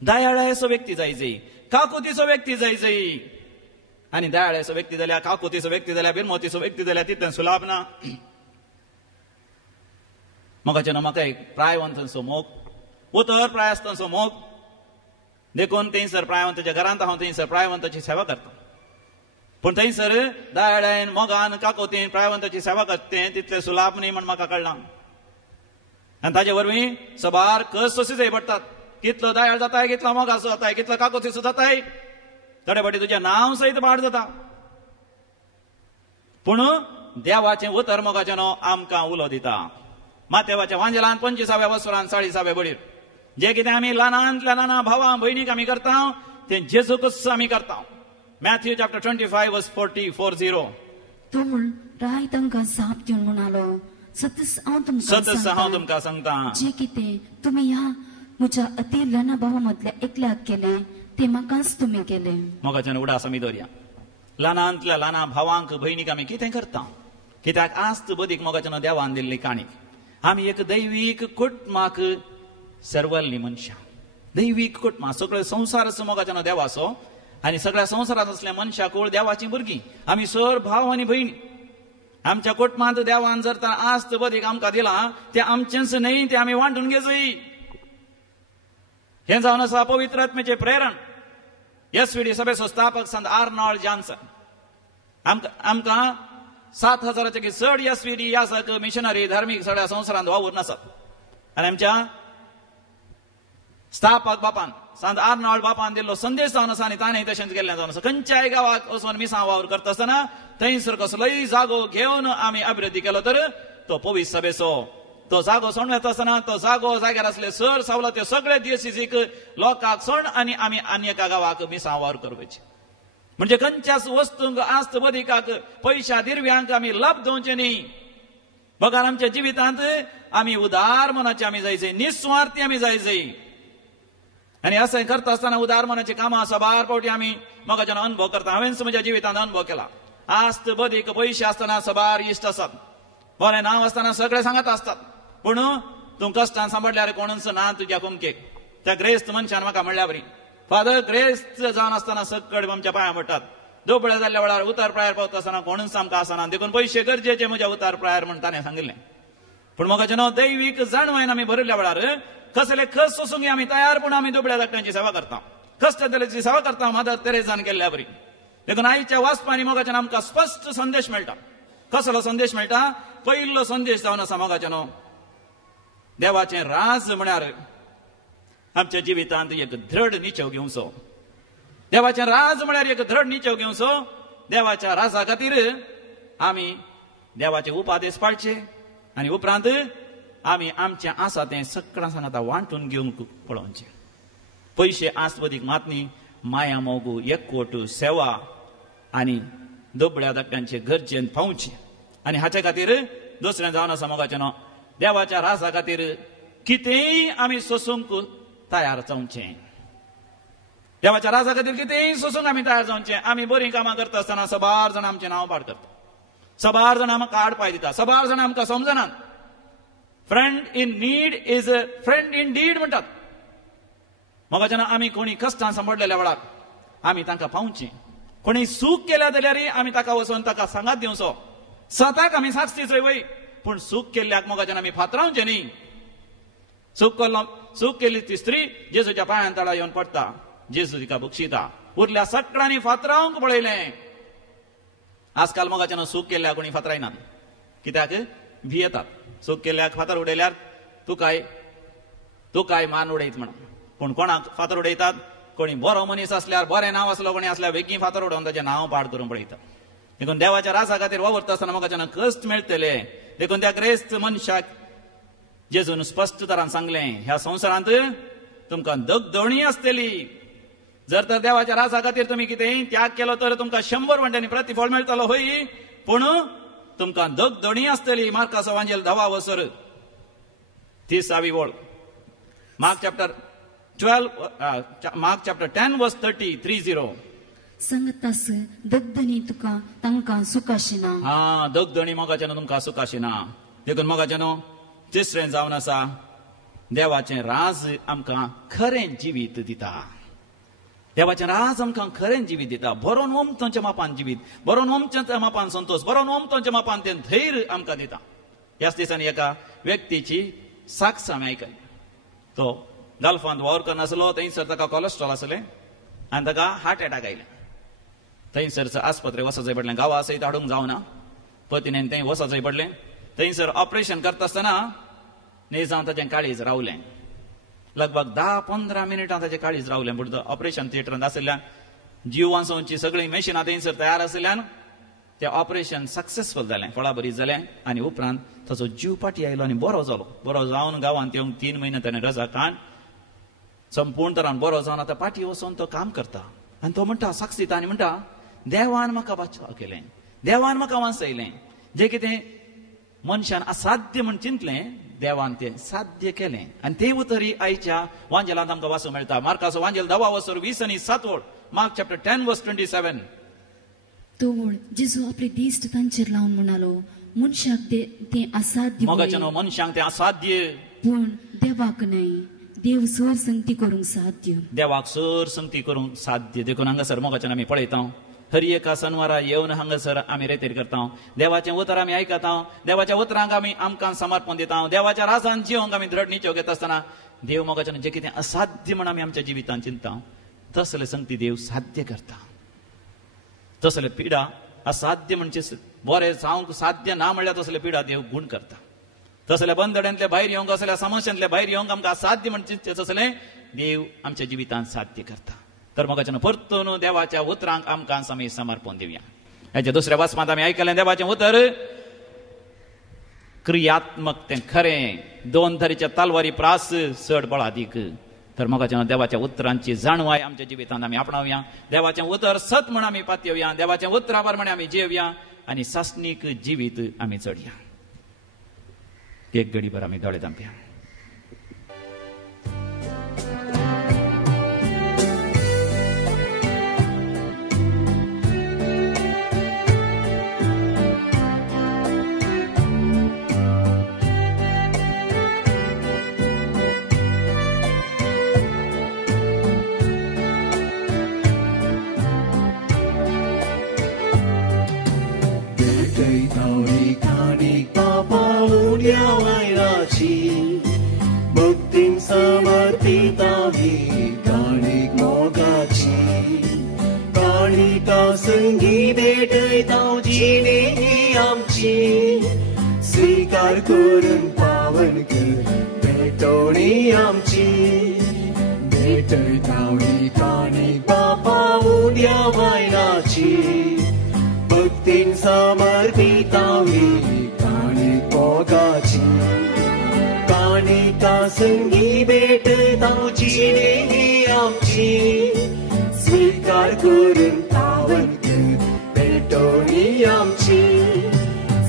दयाळाचो व्यक्ती जायचय, काकुतीचो व्यक्ती जायचय. आनी दयाळाचो व्यक्ती जाल्यार, काकुतीचो व्यक्ती जाल्यार, बिरमोतीचो व्यक्ती जाल्यार तितलें सुलाभ ना. मोगाच्यान म्हाका एक प्रायवंतांचो मोग, उतर प्रायस्तांचो मोग. देखून थंयसर प्रायवंताच्या घरांत हांव थंयसर प्रायवंताची सेवा करता. पूण थंयसर दयाळान, मोगान, काकोतीन प्रायवंताची सेवा करतें तितलें सुलाभ न्ही म्हण म्हाका कळना. आनी ताचे वरवीं सबार कस सोंसी पडटात. कितलो दयाळ जाताय, कितलो मोगाचो जाताय, कितलो काकोतीचो जाताय, थोडे फावटी तुजें नांव सयत पाड जाता. पूण देवाचें उतर मोगाचें न्हू आमकां उलो दिता. मातेवाच्या वांजेलांत 25व्या वसरांत 40व्या बळीर जे कितें आमी ल्हानांतल्या ल्हान भावां भयणीक आमी करता तें जेजूकच आमी करता. मॅथ्यू चॅप्टर 25 वर्स 40. तो म्हण राय तांकां जाप दिवन म्हणालो, सतस हांव तुमकां सांगता, जे कितें तुमी ह्या म्हज्या अति ल्हान भावा मदल्या एकल्याक केलें तें म्हाकाच तुमी केलें. मोगाच्यान उडास आमी दवरया. ल्हानांतल्या ल्हान भावांक भयणीक आमी कितें करता? कित्याक आस्त बदीक मोगाच्यान देवान दिल्ली काणी. आमी एक दैवीक कुटुंबाक सर्वल्ली मनशां, दैवीक कुटुंबां, सगळे संवसार मोगाच्यान देवाचो आनी सगळ्या संवसारांत असल्या मनशां कोळ देवाची भुरगीं. आमी सर भाव आनी भयणी. आमच्या कुटुंबांत देवान जर तर आस्त बदीक आमकां दिलां तें आमचेंच न्हय, तें आमी वांटून घेवचंय. हें जावन आसा पवित्र आत्मेचें प्रेरण. एसव्हीडी सभेचो स्थापक संत आर्नॉल्ड जॉन्सन आमकां 7000 चड एसव्हीडी यासक मिशनरी धार्मीक सगळ्या संवसारांत वावूरून आसात. आनी आमच्या स्थापक बापान संत आर्नॉल्ड बापान दिल्लो संदेश जावन आसा आनी ताणें तशेंच केल्लें जावन आसा. खंयच्याय गांवांत वचून मिसां वावर करता आसतना थंयसर कसलोय जागो घेवन आमी अभिवृद्धी केलो तर तो पवित्र सभेचो तो जागो सोडून येता आसतना तो जागो जाग्यार असले सर सवलत्यो सगळे दिवसीक लोकांक सोड आनी आमी आनी एका गांवाक मिसां वावर करपाची. म्हणजे खंयच्याच वस्तूंक आस्त बदीकाक पयशा दिरव्यांक आमी लाभ दोवचे न्ही. बघा आमच्या जिवितांत आमी उदार मनाचे आमी जायचे, निस्वार्थी आमी जायचे. आनी असं करता आसतना उदार मनाची कामां सबार फावटी आमी मोगाच्यान अनुभव करता. हांवेंच म्हज्या जिवितांत अनुभव केला. आस्त बदीक पयशे आसतना सबार इश्ट आसात, बरें नांव आसतना सगळे सांगत आसतात, पूण तूं कश्टान सांबाळल्यार कोणूच ना तुज्या कुमकेक. त्या ग्रेस्त मनशान म्हाका म्हणल्या बरी, फादर ग्रेस्त जावन आसतना सकड आमच्या पांयां पडटात, दोबळे जाल्ल्या वेळार उतार प्रायर पावता आसतना कोणूच आमकां आसना, देखून पयशे गरजेचे म्हज्या उतार प्रायर म्हण ताणें सांगिल्लें. पूण मोगाचें दैवीक जाणवायन आमी भरिल्ल्या वेळार कसले खस सोसूंक आमी तयार, पूण आमी दुबळ्या धाकट्यांची सेवा करता, कश्टदलाची सेवा करता मदर तेरेजान केल्ल्या बरी. देखून आयच्या वाचपांनी मोगाच्यान आमकां स्पश्ट संदेश मेळटा. कसलो संदेश मेळटा? पयलो संदेश जावन आसा मोगाच्यान देवाचें राज म्हळ्यार आमच्या जिवितांत एक दृढ निचव घेवचो. देवाचें राज म्हळ्यार एक धड निचो घेवचो. देवाच्या राजा खातीर आमी देवाचे उपादेश पाळचे आनी उपरांत आमी आमचें आसा तें सगळ्यां सांगाता वांटून घेवंक पळोवचें. पयशे आस्पदीक मातनी, माया मोगू, एकवट, सेवा आनी दोबळ्या धाकट्यांचे गरजेन पावचे. आनी हाचे खातीर दुसरें जावन आसा मोगाचें न्हू, देवाच्या राजा खातीर कितेंय आमी सोसूंक तयार जावचें. देवाच्या राजा खातीर कितेंय सोसूंक आमी तयार जावचें. आमी बरीं कामां करता आसतना सबार जाण आमचें नांव पाड करता, सबार जाण आमकां आडपाय दिता, सबार जाण आमकां समजनात. Friend in need is a friend in deed म्हणटात. मोगाचें आमी कोणी कश्टां सांपडलेल्या वेळार आमी तांकां पावचें. कोणी सूख केल्या जाल्यार आमी ताका वचोन ताका सांगात दिवचो. स्वताक आमी साक्षीच रे वय, पूण सूख केल्ल्याक मोगाचें आमी फातरावचें न्ही. सूख केल्ली ती स्त्री जेजूच्या पांयां तळा येवन पडटा, जेजू तिका बक्षिता. उरल्या सगळ्यांनी फातरावंक पळयलें. आजकाल मोगाचें सूख केल्ल्याक कोणी फातरायनात. कित्याक भियेतात. सूख केल्ल्याक फातर उडयल्यार तूं काय मान उडयत म्हणून. पूण कोणाक फातर उडयतात? कोणी बरो मनीस असल्यार, बरें नांव असलो कोणी असल्यार बेगीन फातर उडोवन ताचें नांव पाड करून पळयता. देखून देवाच्या राजा खातीर वावरता आसतना मोगाचें कश्ट मेळटले. देखून त्या ग्रेस्त मनशाक जेजून स्पश्ट तरान सांगलें, ह्या संवसारांत तुमकां दगदणी आसतली. जर तर देवाच्या राजा खातीर तुमी कितेंय त्याग केलो तर तुमकां 100 वंट्यांनी प्रतिफळ मेळटलो होय, पूण तुमकां दगदणी आसतली. मार्काचो वांजेल 10 वर्सर 30 ओळ. मार्क चॅप्टर 10 वर्स 30. सांगतास दगदणी तुका तांकां सुखाशिना. दगदणी मोगाचें तुमकां सुखाशिना. देखून मोगाचें तिसरें जावन आसा, देवाचें राज आमकां खरें जिवीत दिता. देवाचें राज आमकां खरें जिवीत दिता. बरोवन वमतांच्या मापान जिवीत, बरोवन वमच्या मापान संतोष, बरोवन वमतांच्या मापान तें धैर्य आमकां दिता. ह्याच दिसांनी एका व्यक्तीची साक्ष आमी आयकली. तो गल्फांत वावर करनासलो. थंयसर ताका कोलेस्ट्रॉल आसलें आनी ताका हार्ट एटॅक आयलें. थंयसर आस्पत्रेक वचत जाय पडलें. गांवा सयत हाडूंक जावना. पत्नीन थंय वचत जाय पडलें. थंयसर ऑपरेशन करता आसतना न्ही जावन ताचें काळीज रावलें. लगभग 10-15 मिनिटां ताचें काळीज रावलें. पूण ऑपरेशन थिएटरांत आशिल्ल्यान जीव वाचोवची सगळीं मशिनां थंयसर तयार आशिल्ल्यान तें ऑपरेशन सक्सेसफूल जालें, फळा बरी जालें. आनी उपरांत ताचो जीव पाटी आयलो आनी बरो जालो. बरो जावन गांवांत येवंक 3 म्हयने ताणें रजा काडून संपूर्ण तरान बरो जावन आतां पाटी वचोन तो काम करता. आनी तो म्हणटा, साक्षीता आनी म्हणटा, देवान म्हाका बचाव केलें, देवान म्हाका वाचयलें. जें कितें मनशान असाध्य म्हण चिंतलें, देवान तें साध्य केलें. आनी तें उतरी आयच्या वांजेलांत आमकां वाचूंक मेळटा. मार्काचो वांजेल 10 वर्सर 20 आनी 7 ओळ. मार्क चॅप्टर 10 वर्स 27. तो वळ जेजू आपले दिश्ट तांचेर लावन म्हणालो, मनशाक तें असाध्य. मोगाचें मनशांक तें असाध्य, पूण देवाक न्हय. देव सर संगती करूंक साध्य. देवाक सर संगती करूंक साध्य. देखून हांगासर मोगाचें आमी पळयता. हरी एका शनिवारा येवन हांगासर आमी रेतेर करता. देवाचें उतर आमी आयकता. देवाच्या उतरांक आमी आमकां समर्पण दिता. देवाच्या राजान जिवंक आमी धड निचो घेता आसतना देव मोगाचें जें कितें असाध्य म्हण आमी आमच्या जिवितांत चिंता, तसले संगती देव साध्य करता. तसले पिडा असाध्य म्हणजे बरें जावंक साध्य ना म्हणल्यार तसले पिडा देव गूण करता. तसल्या बंदड्यांतले भायर येवंक, असल्या समस्यांतले भायर येवंक आमकां असाध्य म्हणजे तसलें देव आमच्या जिवितांत साध्य करता. तर मोगाचें परतून देवाच्या उतरांक आमकां आमी समर्पण दिवया. हेच्या दुसऱ्या वाचपांत आमी आयकलें देवाचें उतर क्रियात्मक तें खरें, 2 धारीच्या तलवारी प्रास चड बळादीक. तर मोगाचें देवाच्या उतरांची जाणवाय आमच्या जिवितांत आमी आपणावया. देवाचें उतर सत म्हण आमी पातयवया. देवाच्या उतरा प्रमाणे आमी जेवया आनी सासणीक जिवीत आमी चडया. एक घडीभर आमी दोळे धांपया. भक्तीन समर्पितावी काणीक मोगाची काणिका संगी भेटयता जिणे ही आमची स्वीकार करून पावन कर भेटवणी आमची भेटयतां ही काणी बापा उद्या वायनाची भक्तीन समर्पितां ही काणी मोगाची काणिका संगी भेटयतां जिणे ही आमची स्वीकार करून पावनक भेटोनी आमची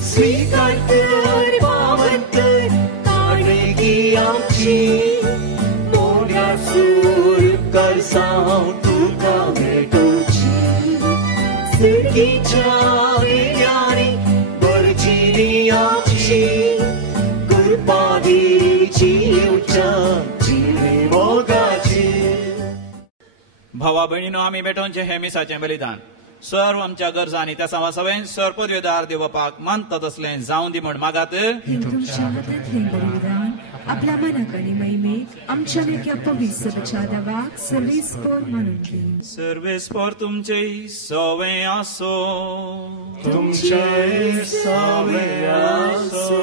स्वीकार कर पावन कर काणिकी आमची मोड्या सूर करसांव तुका भेटोची सर्गीच्या वेळ्यांनी बरजिनी आमची कृपादीची येवच्या जिणे मोगाची. भावा भयणीनो, आमी भेटोवचे हे मिसाचें बलिदान सर्व आमच्या गरजा आनी त्या सवेन सर पदवेदार देव बापाक मानता तसलें जावं दी म्हण मागात. हे तुमच्या मदतलें बलिदान आपल्या मनाक आनी महिमेक आमच्या नेक्या पवित्र देवाक सर्वेस्पर म्हणून दी. सर्वेस्पर तुमचे सवें आसो, तुमचे सवें आसो.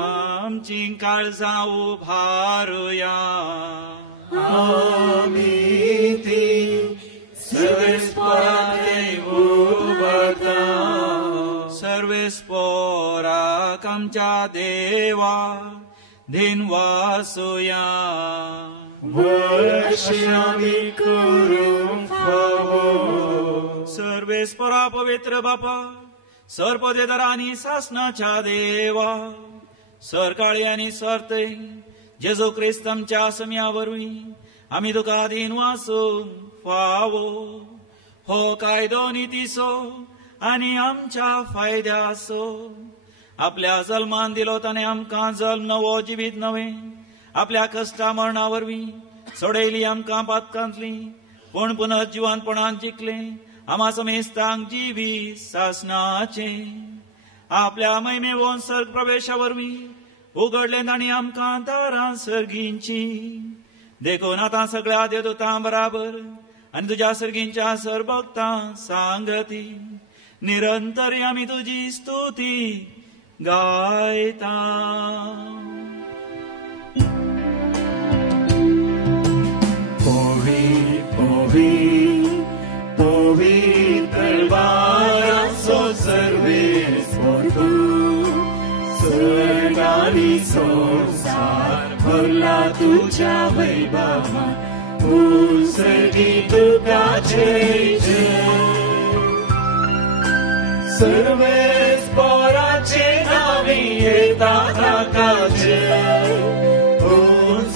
आमची काळजां उभारुया, आमी ती सर्वेस्परांतले उबारता. सर्वेस्पराक आमच्या देवा दिनवासुया. वर्ष आमी करूंक फावो. सर्वेस्परा पवित्र बापा, सरपदेदार आनी सासनाच्या देवा, सरकाळी आनी सर्ते जेजू क्रिस्त आमच्या सम्या वरवीं आमी तुका दिनवासूंक फावो. हो कायदो नितीसो आनी आमच्या फायद्याचो. आपल्या जल्मान दिलो ताणें आमकां जल्म नवो जिवीत नवें आपल्या कश्टा मरणा वरवीं सोडयली आमकां पातकांतली, पूण पुनर्जिवानपणान जिखलें आमा समेस्तांक जिवी सासनाचें. आपल्या महिमेवोन सर्ग प्रवेशा वरवीं उगडलें ताणीं आमकां दारां सर्गींची. देखून आतां सगळ्या देवदूतां बराबर आनी तुज्या सर्गींच्या सरभक्तां सांगती निरंतर आमी तुजी स्तुती गायता. पवित्र बाराचो सर्वेस्पर तूं. सर्ग आनी संसार भरला तुज्या वैभवान. सर्गी तुका जय जय. सर्वेस्पराचे नावी येता ताका जय.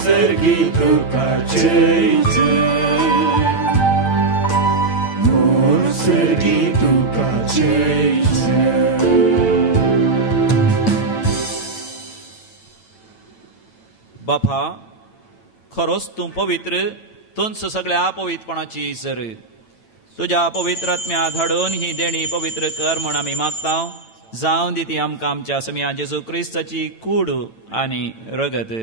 सर्गी तुका जय जय. सर्गी तुका जय जय. बापा, खरोच तूं पवित्र, तूंच सगळ्या पवित्रपणाची सर. तुज्या पवित्र आत्म्या धाडून ही देणी पवित्र कर म्हण आमी मागतां. जावं दी ती आमकां आमच्या सम्या जेजू क्रिस्ताची कूड आनी रगत.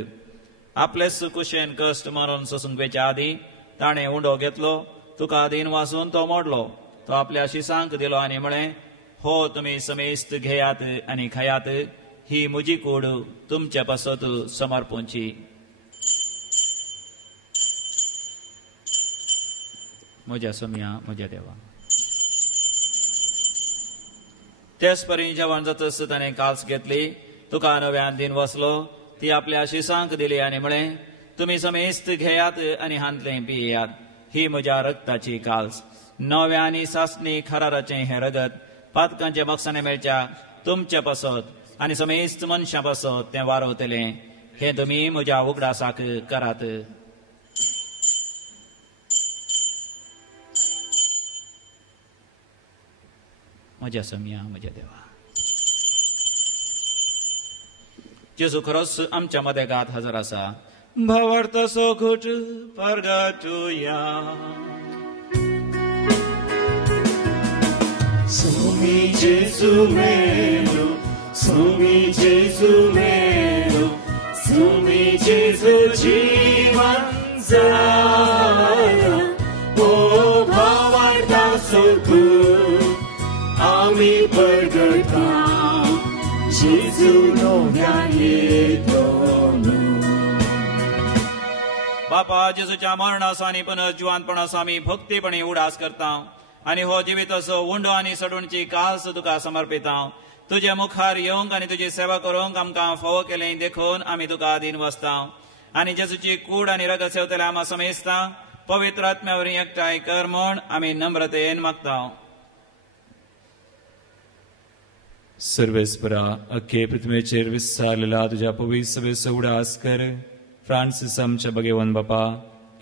आपले सुकुशेन कश्ट मारून सोसूंक वेच्या आदी ताणें उंडो घेतलो, तुका दिन वाचून तो मोडलो. तो आपल्या शिसांक दिलो आनी म्हळें, हो तुमी समेस्त घेयात आनी खायात. ही म्हजी कूड तुमच्या पासत समर्पूंची. म्हज्या सम्या म्हज्या देवा. तेच परी जेवण जातस ताणें काल्स घेतली, तुका नव्यान दिन वसलो, ती आपल्या शिसांक दिली आनी म्हळें, तुमी समेस्त घेयात आनी हांतलें पियेयात. ही म्हज्या रक्ताची काल्स, नव्या आनी सासणी खराराचें हें रगत पातकांचे बक्षाने मेळच्या तुमच्या पासत आनी समेस्त मनशां पासत तें वारवतलें. हें तुमी म्हज्या उगडासाक करात. म्हज्या सम्या म्हज्या देवा. जेजू खरोच आमच्या मदेगांत हजर आसा. भावार्थ सोखूट परगटुया. सुमी जेजू मेरो, सुमी जेजू मेरो, सुमी जेजू जीवन जाया. ओ भावार्थ सोखूट आमी परगटा जेजू नव्या येतो. बापा बापा जेजूच्या मरणाचो आनी पुनर्जिवानपणाचो आमी भक्तीपणी उडास करता आनी हो जिविताचो उंडो आनी सडूणची कास तुका समर्पिता तुजे मुखार येवंक आनी तुजी सेवा करूंक आमकां फावो केलें देखून आमी तुका आदीन वसता आनी जेजूची कूड आनी रगत सेवतले आमी समेजता पवित्र आत्म्यावरी एकठांय कर म्हूण आमी नम्रतेन मागता. सर्वेस्परा अख्खे पृथ्वीचेर विस्तारलेला तुझ्या पवित्र सभेचो उडास कर. फ्रांसिस आमच्या भगेवन बापा,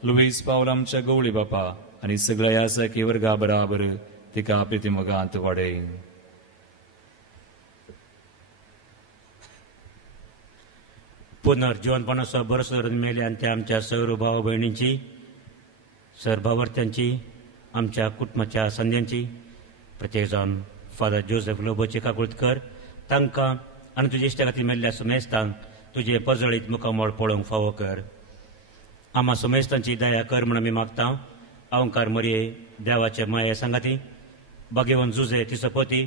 लुईस पावल आमच्या गवळी बापा आनी सगळ्या यासाकी वर्गा बराबर तिका प्रितीमोगांत वाडय. पुनर्जीवनपणाचो भरोसो धरून मेले आनी त्या आमच्या सौर भाव भयणींची, सरभावर्त्यांची, आमच्या कुटुंबाच्या संध्यांची, प्रत्येक जावन फादर जोसेफ लोबोची काकुळट कर. तांकां आनी तुजे इश्टा खातीर मेल्ल्या सुमेस्तांक तुजे पजळीत मुखामोळ पळोवंक फावो कर. आम्हा सुमेस्तांची दया कर म्हूण आमी मागता. अवंकार मरये देवाचे माये सांगाती, भगेवन जुजे तिचो पोती,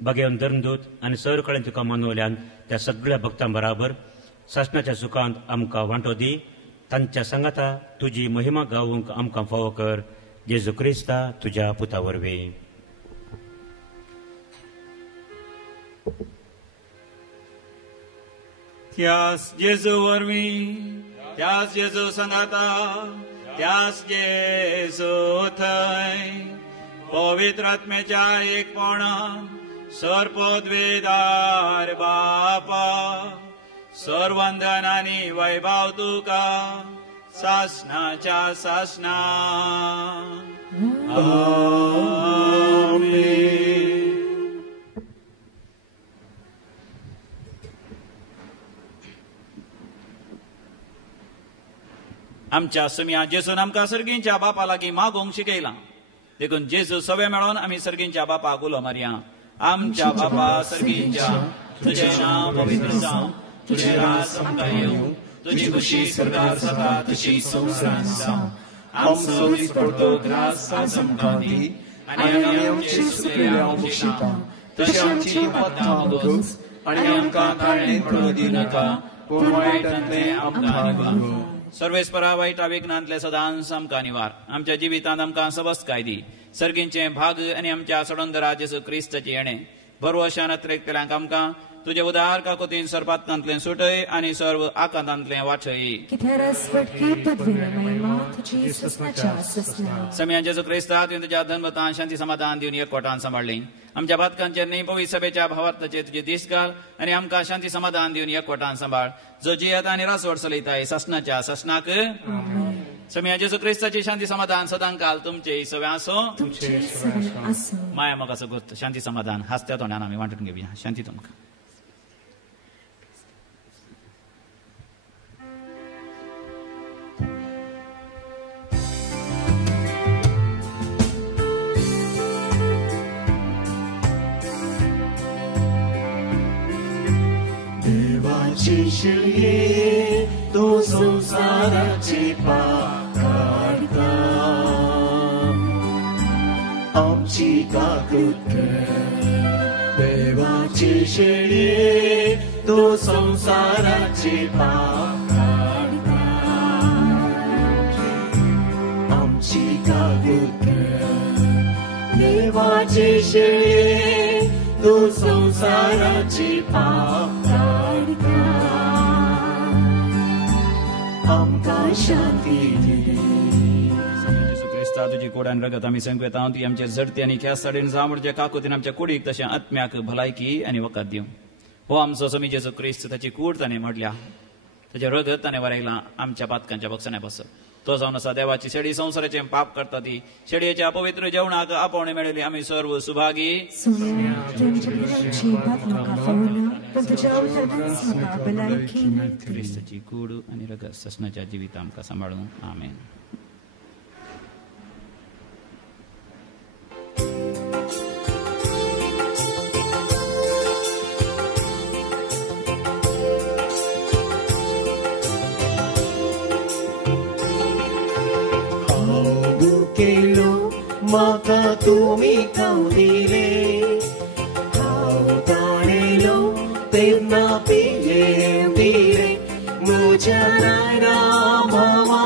भगेवन धर्मदूत आनी सर कडेन तुका मानवल्यान त्या सगळ्या भक्तां बराबर सासणाच्या सुखांत आमकां वांटो दी. तांच्या सांगाता तुजी महिमा गावूंक आमकां फावो कर. जेजू क्रिस्ता तुज्या पुता वरवीं. त्यास जेजू वरवीं, त्यास जेजू सांगाता, त्यास जेजू थंय पवित्र आत्म्याच्या एकपणान सर्पोद्वेदार बापा सर्वंदन आनी वैभव तुका सासणाच्या सासणा. आमच्या सुम्या जेजून आमकां सर्गींच्या बापा लागीं मागोवंक शिकयलां देखून जेजू सवे मेळोन आमी सर्गींच्या बापाक उलो मारया. आमच्या बापा सर्गींच्या, तुजें नांव पवित्र जावं, तुजें राज आमकां येवं, तुजी खुशी स्वर्गार जाता तशी संवसारांत जावं. आमचो दीस पडटो ग्रास आज आमकां दी आनी आमचे चुकलेल्यांक बक्षिता तशी आमची पातळां मागोस आनी आमकां ताळणेंत पडूं दिवं नाका पूण वायटांतलें आमकां निवार. सर्वेस्परा वायटा विघ्नांतले सदांच आमकां निवार. आमच्या जिवितांत आमकां सबस्काय दी. सर्गींचे भाग आनी आमच्या सडोंदरा जेजू क्रिस्ताची येणे भरवशान अत्रेकतल्यांक आमकां तुजे उदार काकुतीन सर्पांतल्यान सुटय आनी सर्व आकांतांतले वाचय. समिया जेजू क्रिस्ता तुवें तुज्या धर्मतान शांती समाधान दिवन एकवटान सांबाळ्ळी. आमच्या बातकांचेर न्ही पवित्र सभेच्या भावार्थाचेर तुजे दीस घाल आनी आमकां शांती समाधान दिवन एकवटान सांबाळ. जो जियेता आनी रासवड चलयताय ससनाच्या ससनाक. समिया जेजू क्रिस्ताची शांती समाधान सदां काल तुमचे सगळ्या आसो. माया मोगाचो गुर्त शांती समाधान हास्त्या तोंडान आमी वांटून घेवया. शांती तुमकां. शिष्ये तो संसाराची पाक काढता आमची काकूत देवाची शेळये तो संसाराची पाक काढता आमची काकूत देवाची शेळये तो संसाराची पाक आमकां शांती दी. जेजू क्रिस्ता तुजी कोडान रगत आमी संकेतां ती आमचे झडती आनी ख्यास साडीन जांबडच्या काकुतीन आमच्या कुडीक तशें आत्म्याक भलायकी आनी वखद दिवं. हो आमचो समी जेजू क्रिस्त ताची कूड ताणें मोडल्या, ताचें रगत ताणें वरायलां आमच्या पातकांच्या बक्षण्या पासत. तो जावन आसा देवाची शेडी संवसाराचें पाप करता ती शेडयेच्या पवित्र जेवणाक आपोवणे मेळयली आमी सर्व सुभागी. क्रिस्ताची कूड आनी रगत ससनाच्या जिवितां आमकां सांबाळूं. आमेन. केलो म्हाका तुमी खाव दिले हांव ताणेलो तेन्ना पिये दिले म्हज्या नायना भावा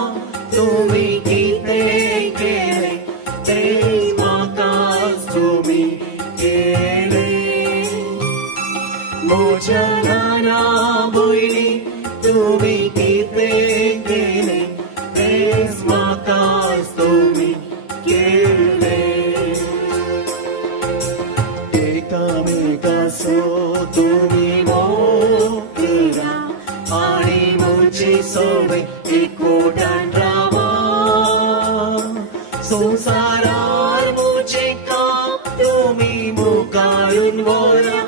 संसारार मुझे काम तुम्ही मुकारून वरा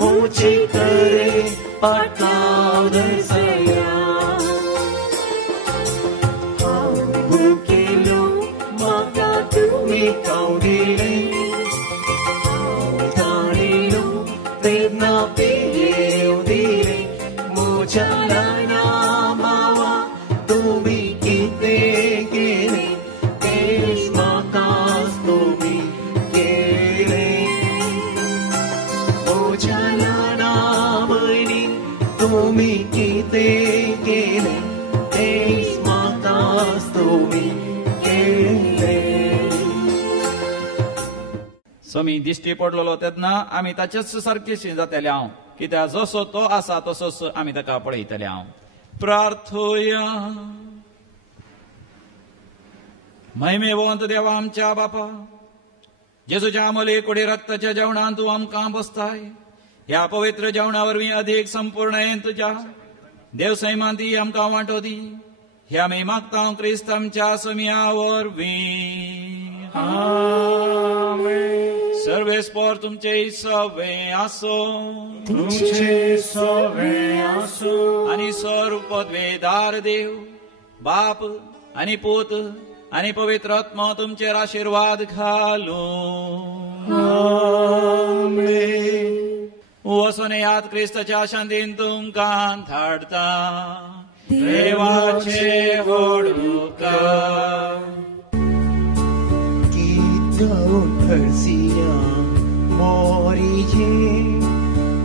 मुझे करे पाटलाव दर्शया हांव भुकेलो म्हाका तुम्ही खावडिले हांव ताणिलो वेदना पियेव दिले म्हज्या ल्हाना मावा तुम्ही कितें केले तेच म्हाकाच तुम्ही केले म्हज्या ल्हाना भयणी तुम्ही कितें केले तेच म्हाकाच तुम्ही केले. समी दिश्टी पडलेलो तेन्ना आमी ताचेच सारकेशी जातले हांव कित्याक जसो तो आसा तसोच आमी ताका पळयतले हांव. प्रार्थोया. महिमेवंत देवा आमच्या बापा जेजूच्या अमोले कुडे रक्ताच्या जेवणान तूं आमकां बसताय ह्या पवित्र जेवणा वरवीं अधीक संपूर्ण तुज्या देवसैमान ती आमकां वांटो दी हे आमी मागता क्रिस्त आमच्या समिया वरवीं. सर्वेस्पर तुमचे सवे आसो तुमचे सवे आसो आनी सर्व पदवेदार देव बाप आनी पूत आनी पवित्र आत्मा तुमचेर आशीर्वाद घालो. वचून याद क्रिस्ताच्या शांतीन तुमकां धाडटा. देवाचे व्हडूकार. हरसिया मोरीजे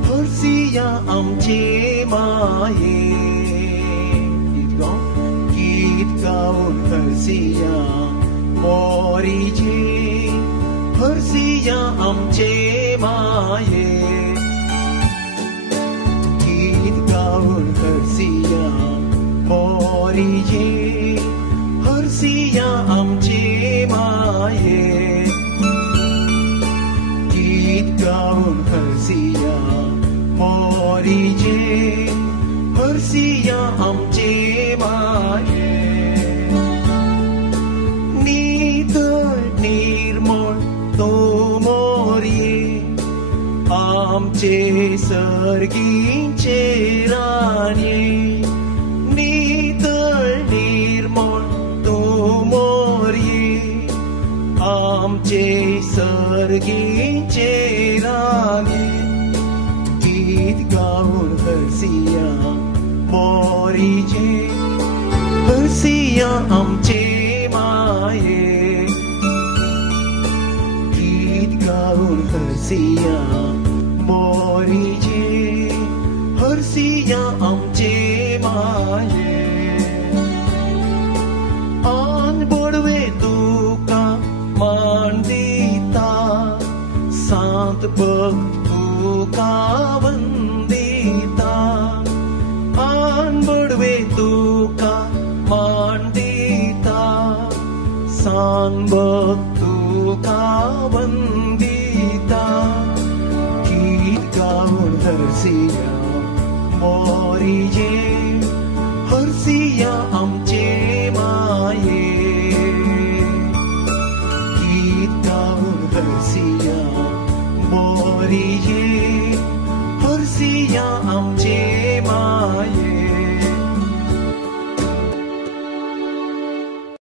हरसिया आमचे माये गीत गाऊन हरसिया मोरीजे हरसिया आमचे माये गीत गाऊन हरसिया मोरीजे हरसिया आमचे माये गीत गाऊन हरसिया मोरीजे हरसिया आमचे माये नितळ निर्मळ तो मोरये आमचे सर्गीचे राणे नितळ निर्मळ तो मोरये आमचे सर्गीचे राणे गीत गाऊन हरसिया मोरीजे हरसिया आमचे माये गीत गाऊन हरसिया मोरीजे हरसिया आमचे माये आन बडवे तुका मान दिता सांत भक्त तुका वंदिता आन बडवे तुका मान दिता सांत भक्त तुका वंदिता गीत गाऊन हरसिया मोरीजे